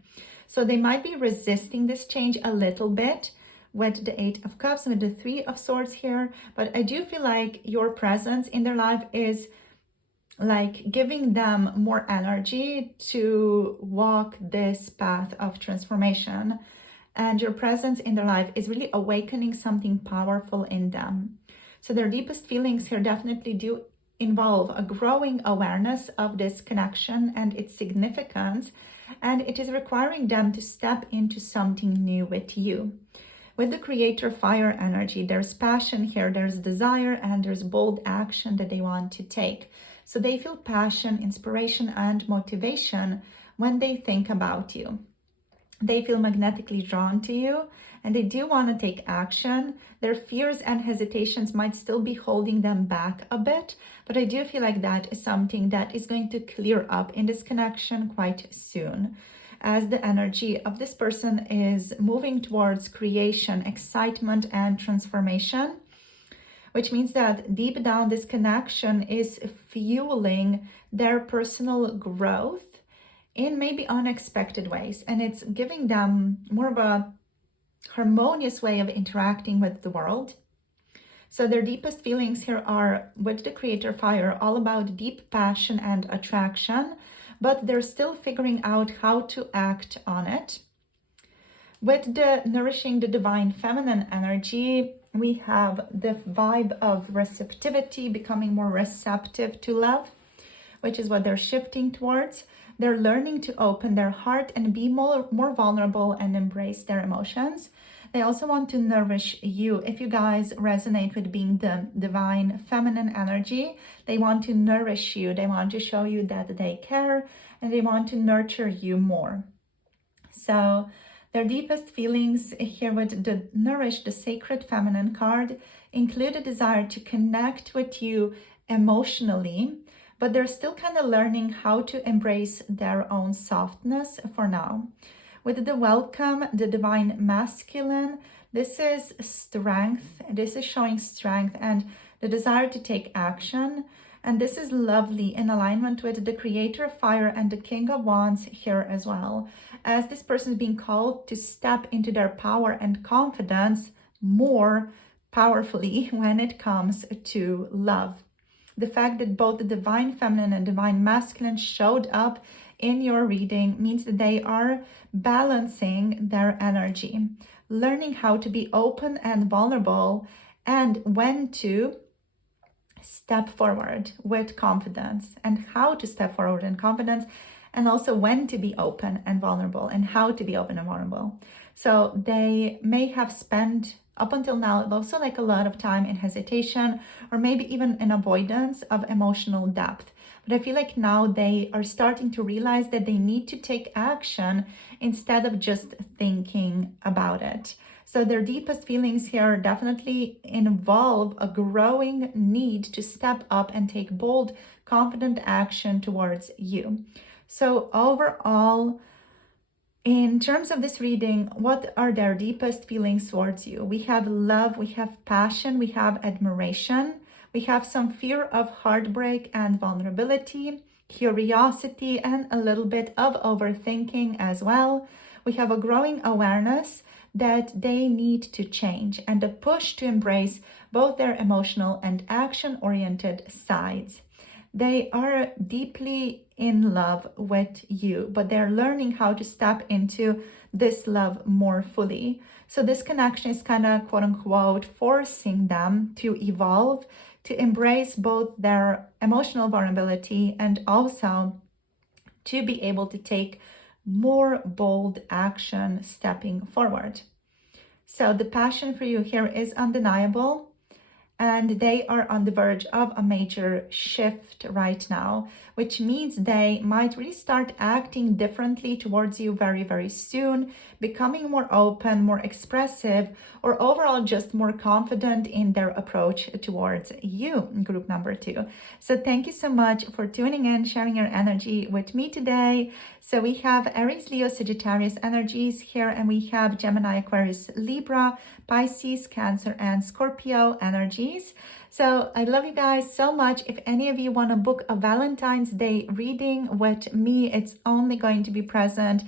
So they might be resisting this change a little bit with the Eight of Cups and with the Three of Swords here. But I do feel like your presence in their life is like giving them more energy to walk this path of transformation. And your presence in their life is really awakening something powerful in them. So their deepest feelings here definitely do involve a growing awareness of this connection and its significance. And it is requiring them to step into something new with you. With the Creator Fire energy, there's passion here, there's desire, and there's bold action that they want to take. So they feel passion, inspiration, and motivation when they think about you. They feel magnetically drawn to you, and they do want to take action. Their fears and hesitations might still be holding them back a bit, but I do feel like that is something that is going to clear up in this connection quite soon, as the energy of this person is moving towards creation, excitement, and transformation, which means that deep down this connection is fueling their personal growth in maybe unexpected ways, and it's giving them more of a harmonious way of interacting with the world. So their deepest feelings here are, with the Creator Fire, all about deep passion and attraction, but they're still figuring out how to act on it. With the Nourishing the Divine Feminine energy, we have the vibe of receptivity, becoming more receptive to love, which is what they're shifting towards. They're learning to open their heart and be more vulnerable and embrace their emotions. They also want to nourish you. If you guys resonate with being the divine feminine energy, they want to nourish you. They want to show you that they care, and they want to nurture you more. So their deepest feelings here with the Nourish the Sacred Feminine card include a desire to connect with you emotionally, but they're still kind of learning how to embrace their own softness for now. With the Welcome the Divine Masculine, this is strength. This is showing strength and the desire to take action. And this is lovely in alignment with the Creator Fire and the King of Wands here as well, as this person is being called to step into their power and confidence more powerfully when it comes to love. The fact that both the Divine Feminine and Divine Masculine showed up in your reading means that they are balancing their energy, learning how to be open and vulnerable, and when to step forward with confidence, and how to step forward in confidence, and also when to be open and vulnerable, and how to be open and vulnerable. So they may have spent up until now also like a lot of time in hesitation, or maybe even in avoidance of emotional depth. But I feel like now they are starting to realize that they need to take action instead of just thinking about it. So their deepest feelings here definitely involve a growing need to step up and take bold, confident action towards you. So overall, in terms of this reading, what are their deepest feelings towards you? We have love, we have passion, we have admiration, we have some fear of heartbreak and vulnerability, curiosity, and a little bit of overthinking as well. We have a growing awareness that they need to change, and a push to embrace both their emotional and action-oriented sides. They are deeply in love with you, but they're learning how to step into this love more fully. So this connection is kind of quote unquote forcing them to evolve, to embrace both their emotional vulnerability and also to be able to take more bold action stepping forward. So the passion for you here is undeniable, and they are on the verge of a major shift right now, which means they might really start acting differently towards you very, very soon, becoming more open, more expressive, or overall just more confident in their approach towards you, group number 2. So thank you so much for tuning in, sharing your energy with me today. So we have Aries, Leo, Sagittarius energies here, and we have Gemini, Aquarius, Libra, Pisces, Cancer, and Scorpio energies. So I love you guys so much. If any of you want to book a Valentine's Day reading with me, it's only going to be present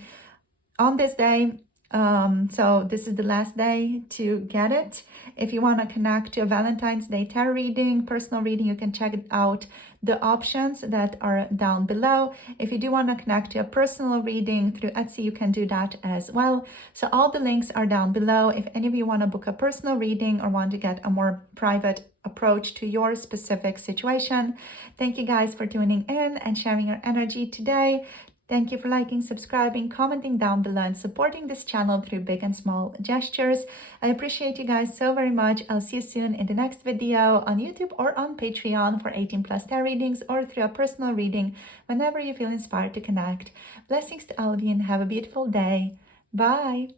on this day. So this is the last day to get it. If you want to connect to a Valentine's Day tarot reading, personal reading, you can check out the options that are down below. If you do want to connect to a personal reading through Etsy, you can do that as well. So all the links are down below. If any of you want to book a personal reading or want to get a more private approach to your specific situation. Thank you guys for tuning in and sharing your energy today. Thank you for liking, subscribing, commenting down below, and supporting this channel through big and small gestures. I appreciate you guys so very much. I'll see you soon in the next video on YouTube or on Patreon for 18+ tarot readings, or through a personal reading whenever you feel inspired to connect. Blessings to all of you and have a beautiful day. Bye.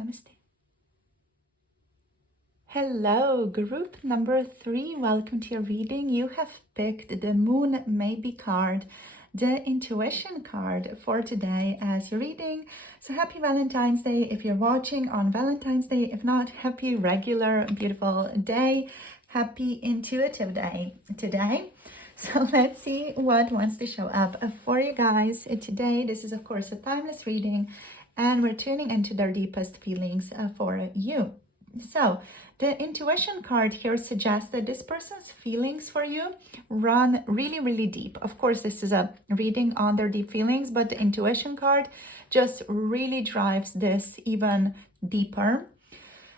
Namaste. Hello, group number 3. Welcome to your reading. You have picked the Moon Maybe card, the intuition card for today as your reading. So happy Valentine's Day if you're watching on Valentine's Day. If not, happy regular beautiful day. Happy intuitive day today. So let's see what wants to show up for you guys today. This is of course a timeless reading, and we're tuning into their deepest feelings for you. So the intuition card here suggests that this person's feelings for you run really, really deep. Of course, this is a reading on their deep feelings, but the intuition card just really drives this even deeper.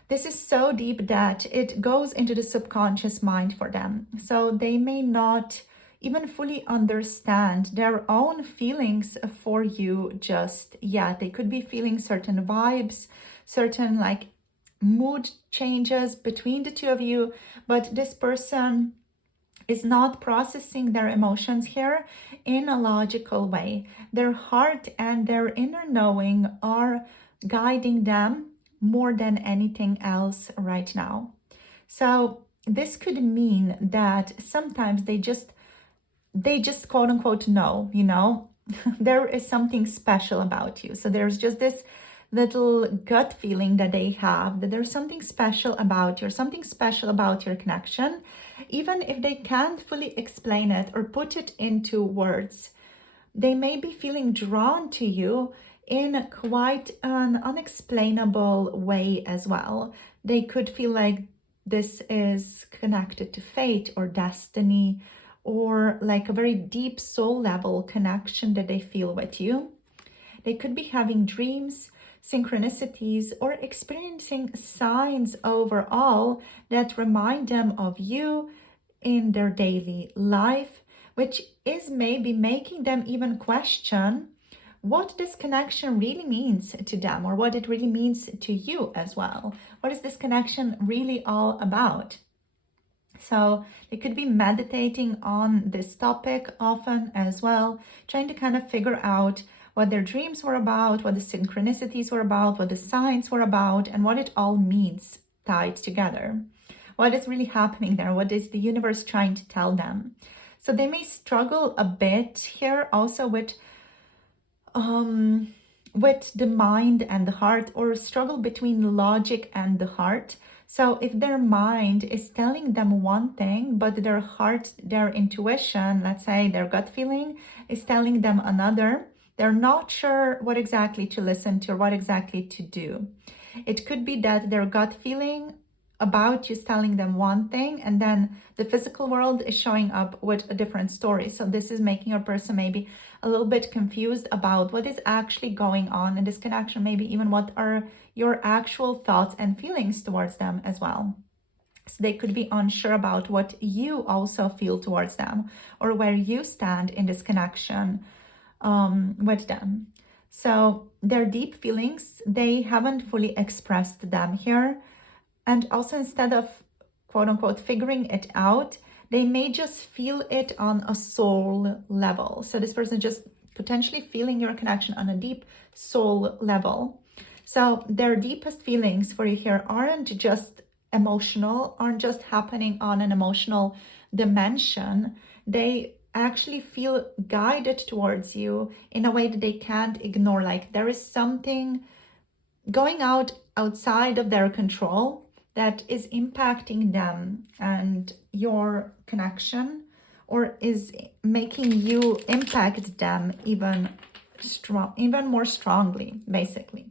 This is so deep that it goes into the subconscious mind for them. So they may not even fully understand their own feelings for you just yet. They could be feeling certain vibes, certain like mood changes between the two of you, but this person is not processing their emotions here in a logical way. Their heart and their inner knowing are guiding them more than anything else right now. So this could mean that sometimes they just quote unquote know, you know, there is something special about you. So there's just this little gut feeling that they have that there's something special about you, or something special about your connection, even if they can't fully explain it or put it into words. They may be feeling drawn to you in quite an unexplainable way as well. They could feel like this is connected to fate or destiny, or like a very deep soul level connection that they feel with you. They could be having dreams, synchronicities, or experiencing signs overall that remind them of you in their daily life, which is maybe making them even question what this connection really means to them, or what it really means to you as well. What is this connection really all about? So they could be meditating on this topic often as well, trying to kind of figure out what their dreams were about, what the synchronicities were about, what the signs were about, and what it all means tied together. What is really happening there? What is the universe trying to tell them? So they may struggle a bit here also with the mind and the heart, or struggle between logic and the heart. So if their mind is telling them one thing, but their heart, their intuition, let's say their gut feeling, is telling them another, they're not sure what exactly to listen to or what exactly to do. It could be that their gut feeling about you is telling them one thing, and then the physical world is showing up with a different story. So this is making a person maybe a little bit confused about what is actually going on in this connection, maybe even what are your actual thoughts and feelings towards them as well. So they could be unsure about what you also feel towards them, or where you stand in this connection with them. So their deep feelings, they haven't fully expressed them here. And also, instead of quote unquote figuring it out, they may just feel it on a soul level. So this person just potentially feeling your connection on a deep soul level. So their deepest feelings for you here aren't just emotional, aren't just happening on an emotional dimension. They actually feel guided towards you in a way that they can't ignore. Like there is something going outside of their control that is impacting them and your connection, or is making you impact them even more strongly, basically.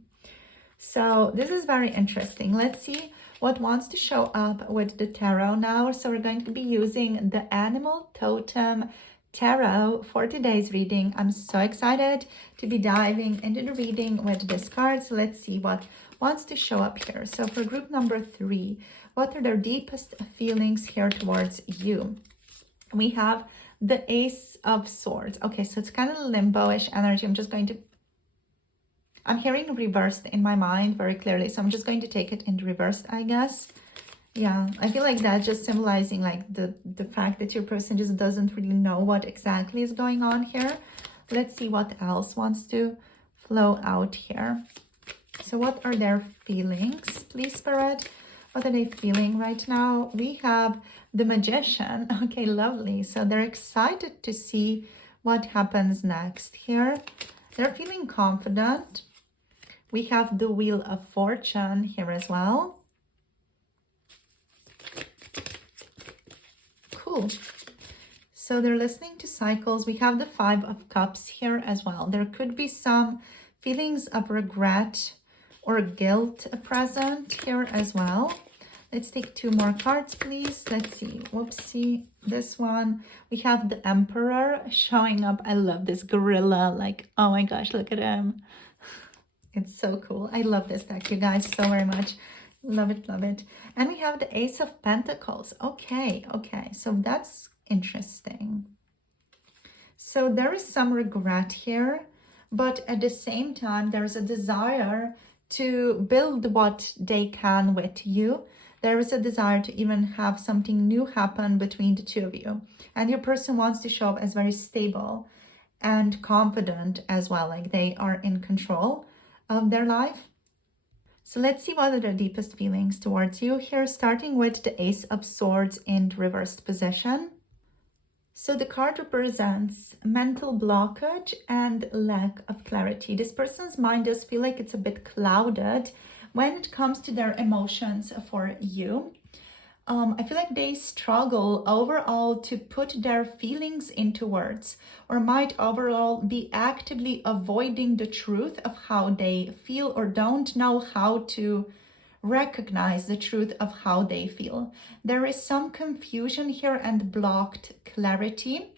So this is very interesting. Let's see what wants to show up with the tarot now. So we're going to be using the Animal Totem Tarot for today's reading. I'm so excited to be diving into the reading with this card. So let's see what wants to show up here. So for group number 3, what are their deepest feelings here towards you? We have the Ace of Swords. Okay, so it's kind of limbo-ish energy. I'm hearing reversed in my mind very clearly, so I'm just going to take it in reversed, I guess. Yeah, I feel like that just symbolizing like the fact that your person just doesn't really know what exactly is going on here. Let's see what else wants to flow out here. So what are their feelings, please, Spirit? What are they feeling right now? We have the Magician. Okay, lovely. So they're excited to see what happens next here. They're feeling confident. We have the Wheel of Fortune here as well. Cool. So they're listening to cycles. We have the 5 of Cups here as well. There could be some feelings of regret or guilt present here as well. Let's take 2 more cards, please. Let's see. Whoopsie. This one. We have the Emperor showing up. I love this gorilla. Like, oh my gosh, look at him. It's so cool. I love this deck, you guys, so very much. Love it, love it. And we have the Ace of Pentacles. Okay. So that's interesting. So there is some regret here, but at the same time, there's a desire to build what they can with you. There is a desire to even have something new happen between the two of you. And your person wants to show up as very stable and confident as well, like they are in control of their life. So let's see what are their deepest feelings towards you here, starting with the Ace of Swords in reversed position. So the card represents mental blockage and lack of clarity. This person's mind does feel like it's a bit clouded when it comes to their emotions for you. I feel like they struggle overall to put their feelings into words, or might overall be actively avoiding the truth of how they feel, or don't know how to recognize the truth of how they feel. There is some confusion here and blocked clarity.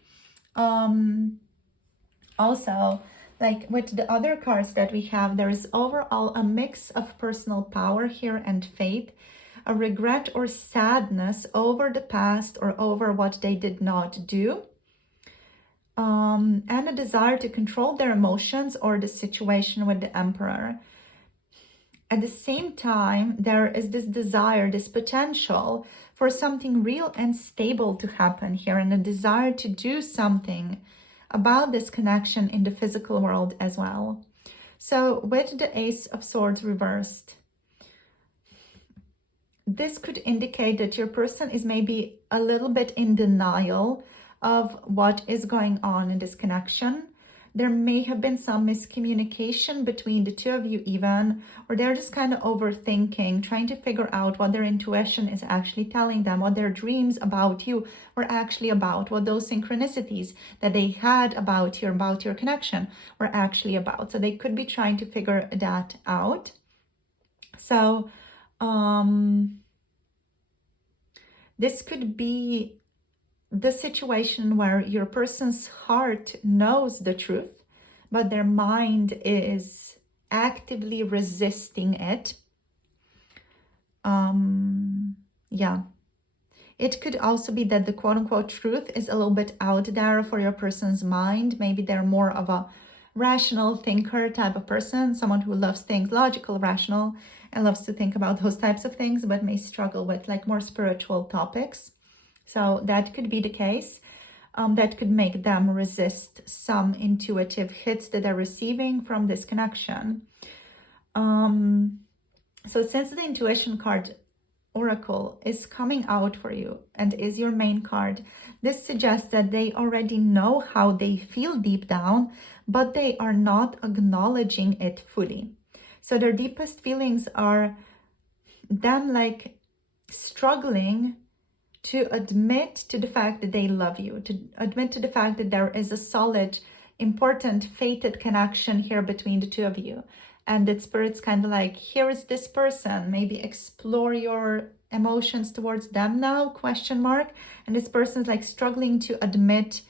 Also, like with the other cards that we have, there is overall a mix of personal power here and faith, a regret or sadness over the past or over what they did not do, and a desire to control their emotions or the situation with the Emperor. At the same time, there is this desire, this potential for something real and stable to happen here, and a desire to do something about this connection in the physical world as well. So with the Ace of Swords reversed, this could indicate that your person is maybe a little bit in denial of what is going on in this connection. There may have been some miscommunication between the two of you even, or they're just kind of overthinking, trying to figure out what their intuition is actually telling them, what their dreams about you were actually about, what those synchronicities that they had about your connection were actually about. So they could be trying to figure that out. So this could be the situation where your person's heart knows the truth, but their mind is actively resisting it. Yeah. It could also be that the quote-unquote truth is a little bit out there for your person's mind. Maybe they're more of a rational thinker type of person, someone who loves things logical, rational, and loves to think about those types of things, but may struggle with like more spiritual topics. So that could be the case. That could make them resist some intuitive hits that they're receiving from this connection. So since the intuition card Oracle is coming out for you and is your main card, this suggests that they already know how they feel deep down, but they are not acknowledging it fully. So their deepest feelings are them like struggling to admit to the fact that they love you, to admit to the fact that there is a solid, important, fated connection here between the two of you. And that Spirit's kind of like, here is this person, maybe explore your emotions towards them now, question mark. And this person's like struggling to admit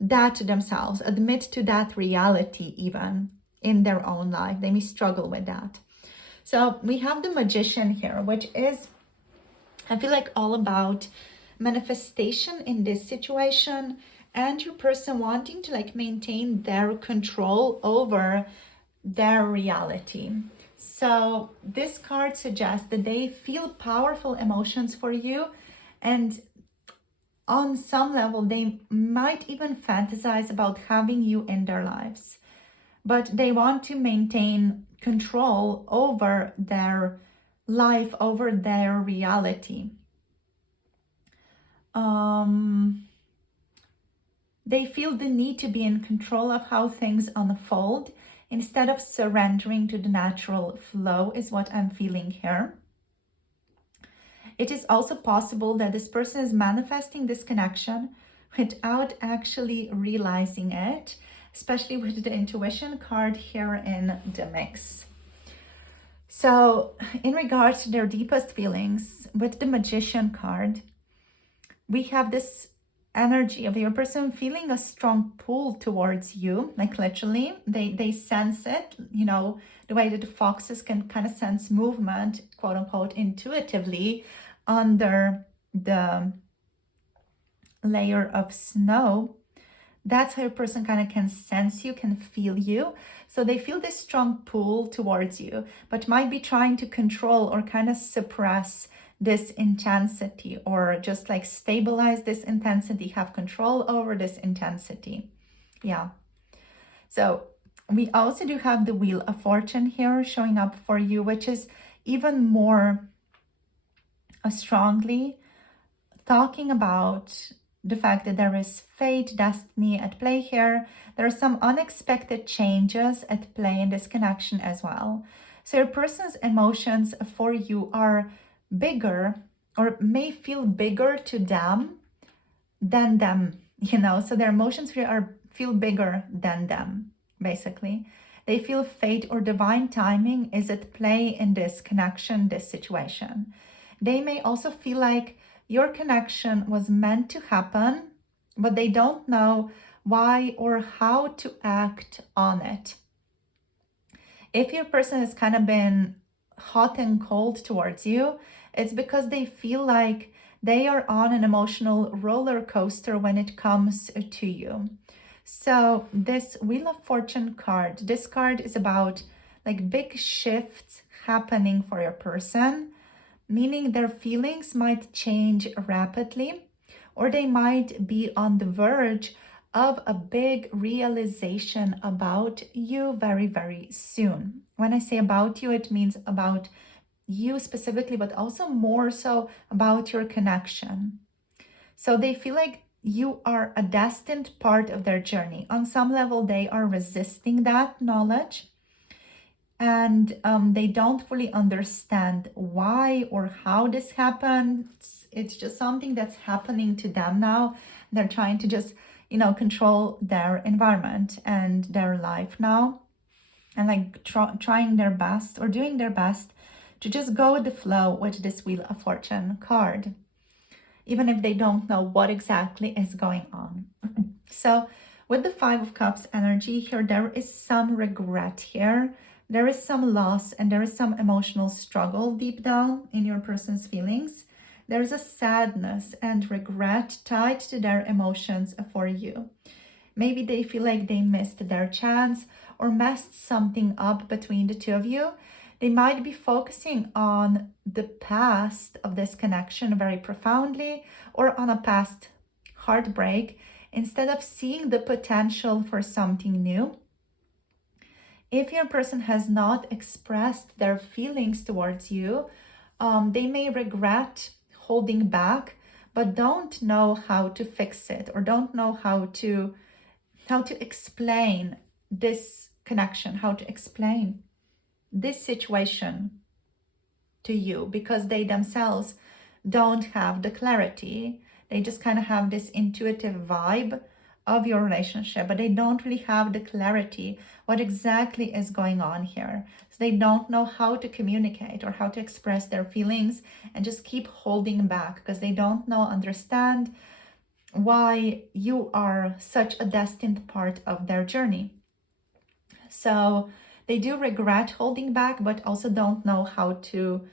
that to themselves, admit to that reality even in their own life. They may struggle with that. So we have the Magician here, which is, I feel like, all about manifestation in this situation and your person wanting to like maintain their control over their reality. So this card suggests that they feel powerful emotions for you, and on some level they might even fantasize about having you in their lives, but they want to maintain control over their life, over their reality. They feel the need to be in control of how things unfold instead of surrendering to the natural flow, is what I'm feeling here. It is also possible that this person is manifesting this connection without actually realizing it, especially with the intuition card here in the mix. So in regards to their deepest feelings, with the Magician card, we have this energy of your person feeling a strong pull towards you, like literally they sense it, you know, the way that the foxes can kind of sense movement, quote unquote, intuitively under the layer of snow. That's how your person kind of can sense you, can feel you. So they feel this strong pull towards you, but might be trying to control or kind of suppress this intensity, or just like stabilize this intensity, have control over this intensity. Yeah. So we also do have the Wheel of Fortune here showing up for you, which is even more strongly talking about the fact that there is fate, destiny at play here. There are some unexpected changes at play in this connection as well. So your person's emotions for you are bigger, or may feel bigger to them than them, you know. So their emotions feel bigger than them, basically. They feel fate or divine timing is at play in this connection, this situation. They may also feel like your connection was meant to happen, but they don't know why or how to act on it. If your person has kind of been hot and cold towards you, it's because they feel like they are on an emotional roller coaster when it comes to you. So this Wheel of Fortune card, this card is about like big shifts happening for your person, meaning their feelings might change rapidly, or they might be on the verge of a big realization about you very, very soon. When I say about you, it means about you specifically, but also more so about your connection. So they feel like you are a destined part of their journey. On some level, they are resisting that knowledge, and they don't fully understand why or how this happens. It's just something that's happening to them now. They're trying to just, control their environment and their life now, and like trying their best or doing their best to just go with the flow with this Wheel of Fortune card, even if they don't know what exactly is going on. So with the Five of Cups energy here, there is some regret here. There is some loss and there is some emotional struggle deep down in your person's feelings. There is a sadness and regret tied to their emotions for you. Maybe they feel like they missed their chance or messed something up between the two of you. They might be focusing on the past of this connection very profoundly, or on a past heartbreak, instead of seeing the potential for something new. If your person has not expressed their feelings towards you, they may regret holding back, but don't know how to fix it, or don't know how to explain this connection, how to explain this situation to you, because they themselves don't have the clarity. They just kind of have this intuitive vibe of your relationship, but they don't really have the clarity what exactly is going on here. So they don't know how to communicate or how to express their feelings, and just keep holding back because they don't understand why you are such a destined part of their journey. So they do regret holding back, but also don't know how to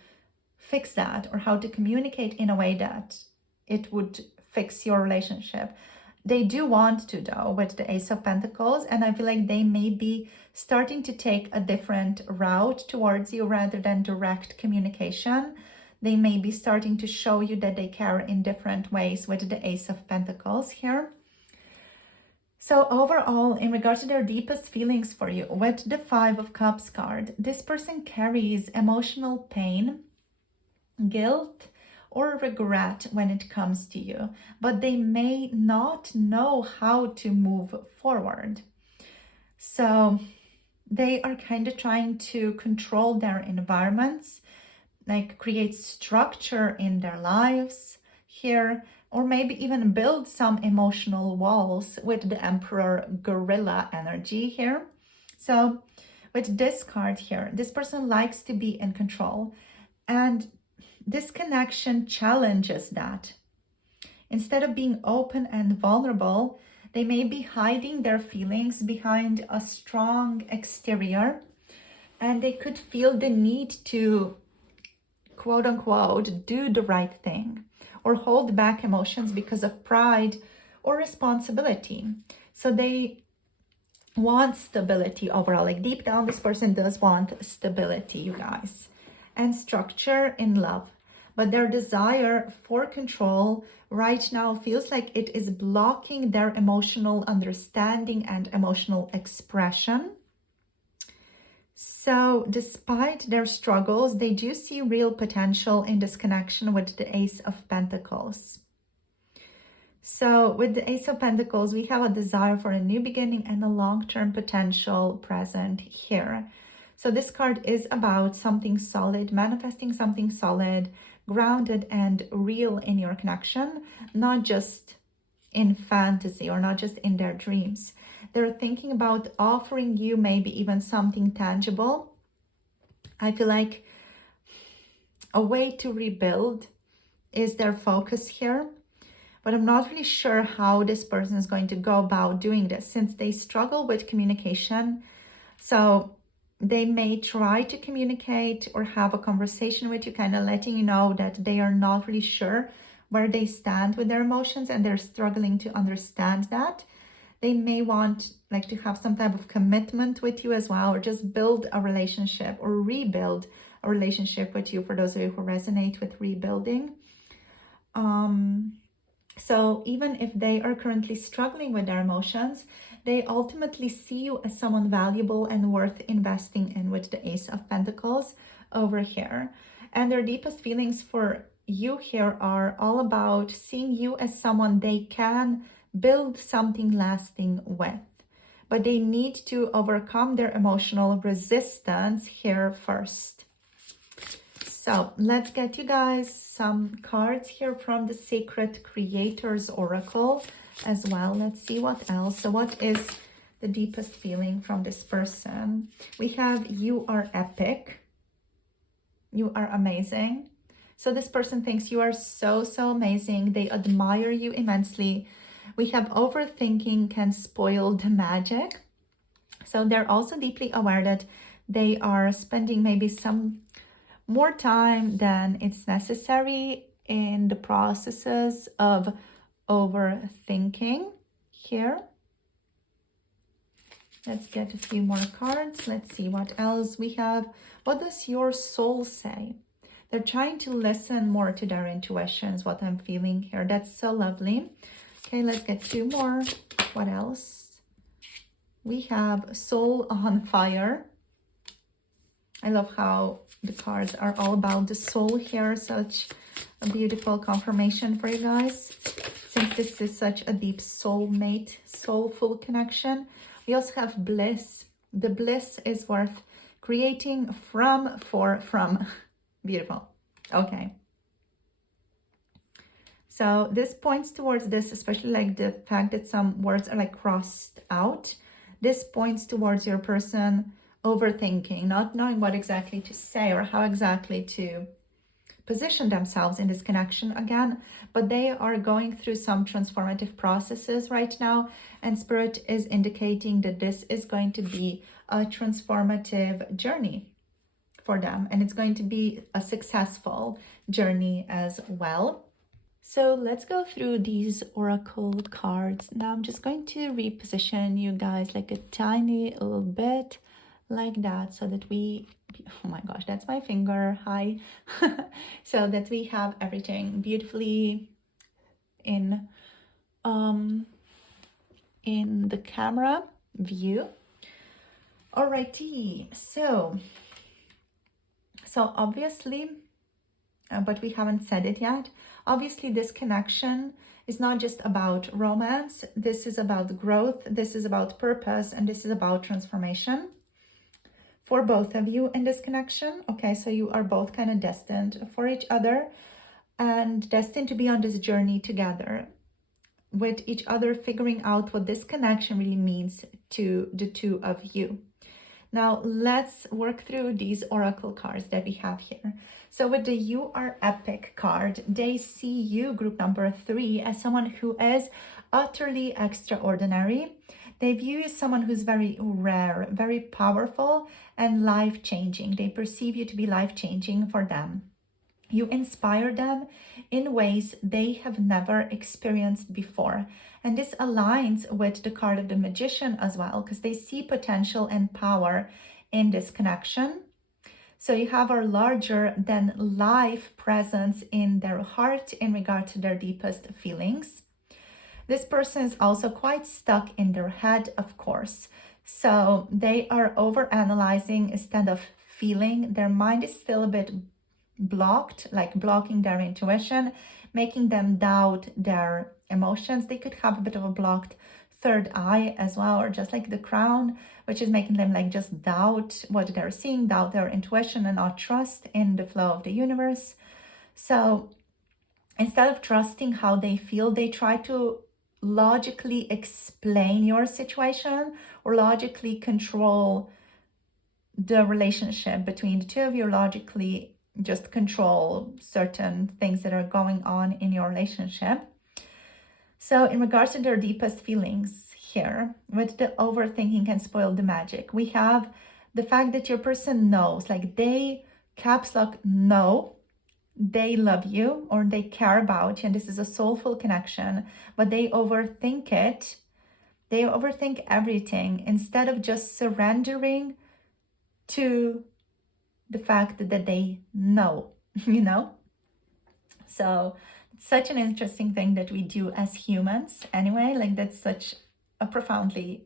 fix that or how to communicate in a way that it would fix your relationship. They do want to, though, with the Ace of Pentacles, and I feel like they may be starting to take a different route towards you rather than direct communication. They may be starting to show you that they care in different ways with the Ace of Pentacles here. So overall, in regards to their deepest feelings for you, with the Five of Cups card, this person carries emotional pain, guilt, or regret when it comes to you, but they may not know how to move forward. So they are kind of trying to control their environments, like create structure in their lives here, or maybe even build some emotional walls with the Emperor Gorilla energy here. So with this card here, this person likes to be in control, and this connection challenges that. Instead of being open and vulnerable, they may be hiding their feelings behind a strong exterior, and they could feel the need to, quote unquote, do the right thing, or hold back emotions because of pride or responsibility. So they want stability overall. Like deep down, this person does want stability, you guys, and structure in love. But their desire for control right now feels like it is blocking their emotional understanding and emotional expression. So despite their struggles, they do see real potential in this connection with the Ace of Pentacles. So with the Ace of Pentacles, we have a desire for a new beginning and a long-term potential present here. So this card is about something solid, manifesting something solid, grounded and real in your connection, not just in fantasy or not just in their dreams. They're thinking about offering you maybe even something tangible. I feel like a way to rebuild is their focus here. But I'm not really sure how this person is going to go about doing this, since they struggle with communication. So they may try to communicate or have a conversation with you, kind of letting you know that they are not really sure where they stand with their emotions and they're struggling to understand that. They may want like to have some type of commitment with you as well, or just build a relationship or rebuild a relationship with you, for those of you who resonate with rebuilding. So even if they are currently struggling with their emotions, they ultimately see you as someone valuable and worth investing in, with the Ace of Pentacles over here. And their deepest feelings for you here are all about seeing you as someone they can build something lasting with. But they need to overcome their emotional resistance here first. So let's get you guys some cards here from the Sacred Creators Oracle as well. Let's see what else. So what is the deepest feeling from this person? We have, you are epic. You are amazing. So this person thinks you are so amazing. They admire you immensely. We have, overthinking can spoil the magic. So they're also deeply aware that they are spending maybe some more time than it's necessary in the processes of overthinking here. Let's get a few more cards. Let's see what else we have. What does your soul say? They're trying to listen more to their intuitions, what I'm feeling here. That's so lovely. Okay, let's get two more. What else? We have soul on fire. I love how the cards are all about the soul here. Such a beautiful confirmation for you guys, since this is such a deep soulmate, soulful connection. We also have bliss. The bliss is worth creating from. Beautiful. Okay. So this points towards this, especially like the fact that some words are like crossed out. This points towards your person overthinking, not knowing what exactly to say or how exactly to position themselves in this connection again, but they are going through some transformative processes right now, and Spirit is indicating that this is going to be a transformative journey for them, and it's going to be a successful journey as well. So let's go through these oracle cards. Now I'm just going to reposition you guys like a tiny little bit, like that, so that we, oh my gosh, that's my finger, hi. So that we have everything beautifully in the camera view. Alrighty, so obviously, but we haven't said it yet, obviously this connection is not just about romance. This is about growth, this is about purpose, and this is about transformation for both of you in this connection. Okay, so you are both kind of destined for each other and destined to be on this journey together with each other, figuring out what this connection really means to the two of you. Now let's work through these oracle cards that we have here. So with the You Are Epic card, they see you, group number 3, as someone who is utterly extraordinary. They view you as someone who's very rare, very powerful, and life-changing. They perceive you to be life-changing for them. You inspire them in ways they have never experienced before. And this aligns with the card of the Magician as well, because they see potential and power in this connection. So you have a larger than life presence in their heart in regard to their deepest feelings. This person is also quite stuck in their head, of course. So they are overanalyzing instead of feeling. Their mind is still a bit blocked, like blocking their intuition, making them doubt their emotions. They could have a bit of a blocked third eye as well, or just like the crown, which is making them like just doubt what they're seeing, doubt their intuition, and not trust in the flow of the universe. So instead of trusting how they feel, they try to logically explain your situation or logically control the relationship between the two of you, logically just control certain things that are going on in your relationship. So in regards to their deepest feelings here, with the overthinking can spoil the magic, we have the fact that your person knows, like they caps lock know they love you or they care about you, and this is a soulful connection, but they overthink it. They overthink everything instead of just surrendering to the fact that they know, you know? So it's such an interesting thing that we do as humans anyway. Like that's such a profoundly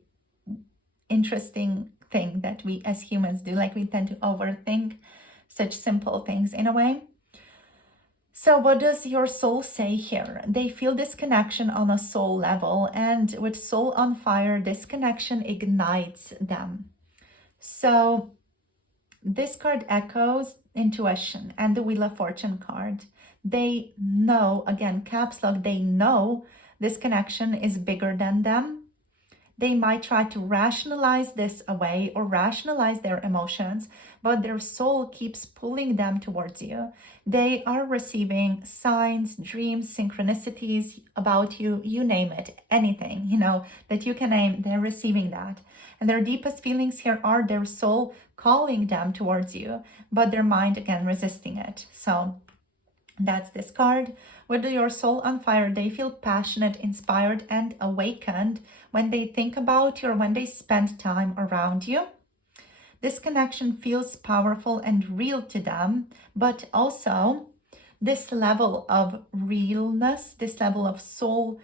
interesting thing that we as humans do. Like we tend to overthink such simple things in a way. So what does your soul say here? They feel this connection on a soul level, and with soul on fire, this connection ignites them. So this card echoes intuition and the Wheel of Fortune card. They know, again, caps lock, they know this connection is bigger than them. They might try to rationalize this away or rationalize their emotions, but their soul keeps pulling them towards you. They are receiving signs, dreams, synchronicities about you, you name it, anything, you know, that you can name, they're receiving that. And their deepest feelings here are their soul calling them towards you, but their mind, again, resisting it. So that's this card. With your soul on fire, they feel passionate, inspired, and awakened when they think about you or when they spend time around you. This connection feels powerful and real to them, but also this level of realness, this level of soul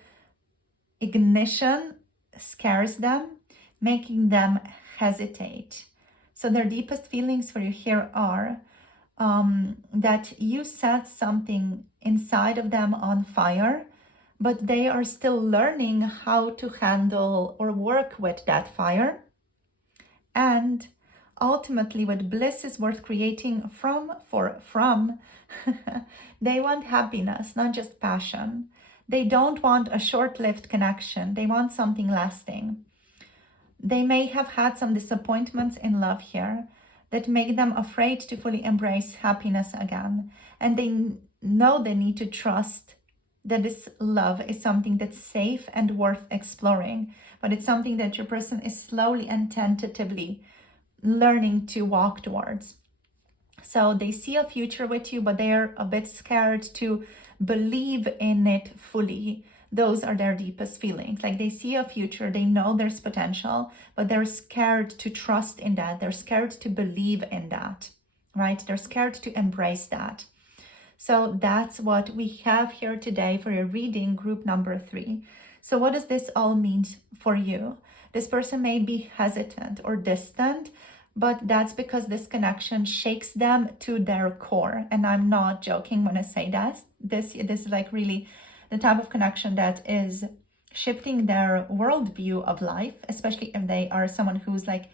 ignition scares them, making them hesitate. So their deepest feelings for you here are that you set something inside of them on fire, but they are still learning how to handle or work with that fire. And ultimately, what bliss is worth creating from, they want happiness, not just passion. They don't want a short-lived connection. They want something lasting. They may have had some disappointments in love here that make them afraid to fully embrace happiness again. And they know they need to trust that this love is something that's safe and worth exploring, but it's something that your person is slowly and tentatively learning to walk towards. So they see a future with you, but they're a bit scared to believe in it fully. Those are their deepest feelings. Like they see a future, they know there's potential, but they're scared to trust in that. They're scared to believe in that, right? They're scared to embrace that. So that's what we have here today for your reading, group number 3. So what does this all mean for you? This person may be hesitant or distant, but that's because this connection shakes them to their core. And I'm not joking when I say that. This is like really the type of connection that is shifting their worldview of life, especially if they are someone who's like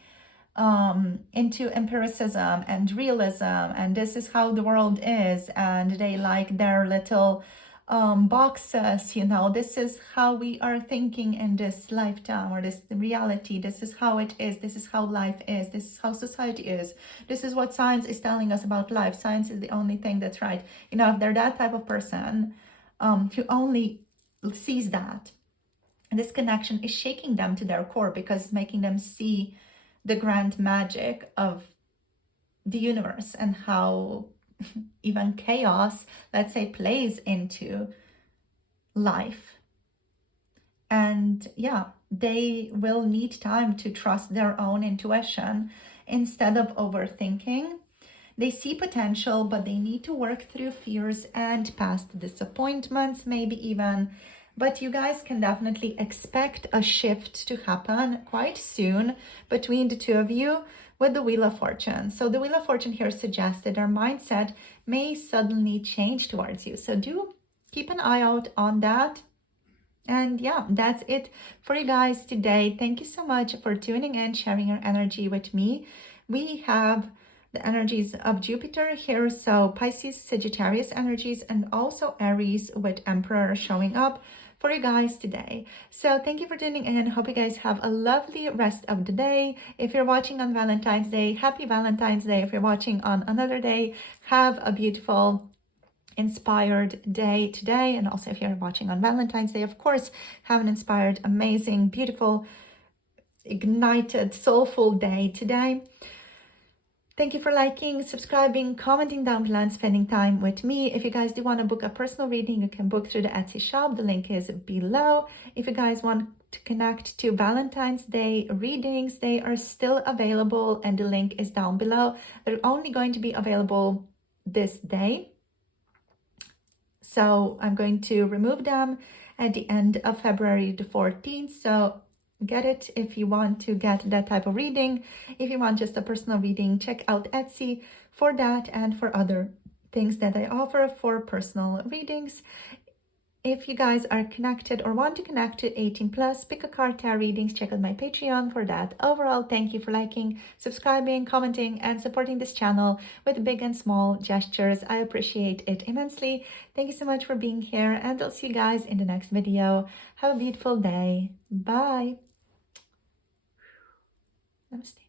into empiricism and realism, and this is how the world is, and they like their little boxes, you know, this is how we are thinking in this lifetime, or this reality, this is how it is, this is how life is, this is how society is, this is what science is telling us about life, science is the only thing that's right. You know, if they're that type of person who only sees that, this connection is shaking them to their core because it's making them see the grand magic of the universe and how even chaos, let's say, plays into life. And yeah, they will need time to trust their own intuition instead of overthinking. They see potential, but they need to work through fears and past disappointments, maybe even. But you guys can definitely expect a shift to happen quite soon between the two of you with the Wheel of Fortune. So the Wheel of Fortune here suggests that our mindset may suddenly change towards you. So do keep an eye out on that. And yeah, that's it for you guys today. Thank you so much for tuning in, sharing your energy with me. We have the energies of Jupiter here, so Pisces, Sagittarius energies, and also Aries with Emperor showing up. for you guys today. So thank you for tuning in. Hope you guys have a lovely rest of the day. If you're watching on Valentine's Day, happy Valentine's Day. If you're watching on another day, have a beautiful, inspired day today. And also if you're watching on Valentine's Day, of course, have an inspired, amazing, beautiful, ignited, soulful day today. Thank you for liking, subscribing, commenting down below, and spending time with me. If you guys do want to book a personal reading, you can book through the Etsy shop. The link is below. If you guys want to connect to Valentine's Day readings, they are still available and the link is down below. They're only going to be available this day. So I'm going to remove them at the end of February the 14th. So get it if you want to get that type of reading. If you want just a personal reading, check out Etsy for that and for other things that I offer for personal readings. If you guys are connected or want to connect to 18 plus, pick a card, tarot readings, check out my Patreon for that. Overall, thank you for liking, subscribing, commenting, and supporting this channel with big and small gestures. I appreciate it immensely. Thank you so much for being here, and I'll see you guys in the next video. Have a beautiful day. Bye. Namaste.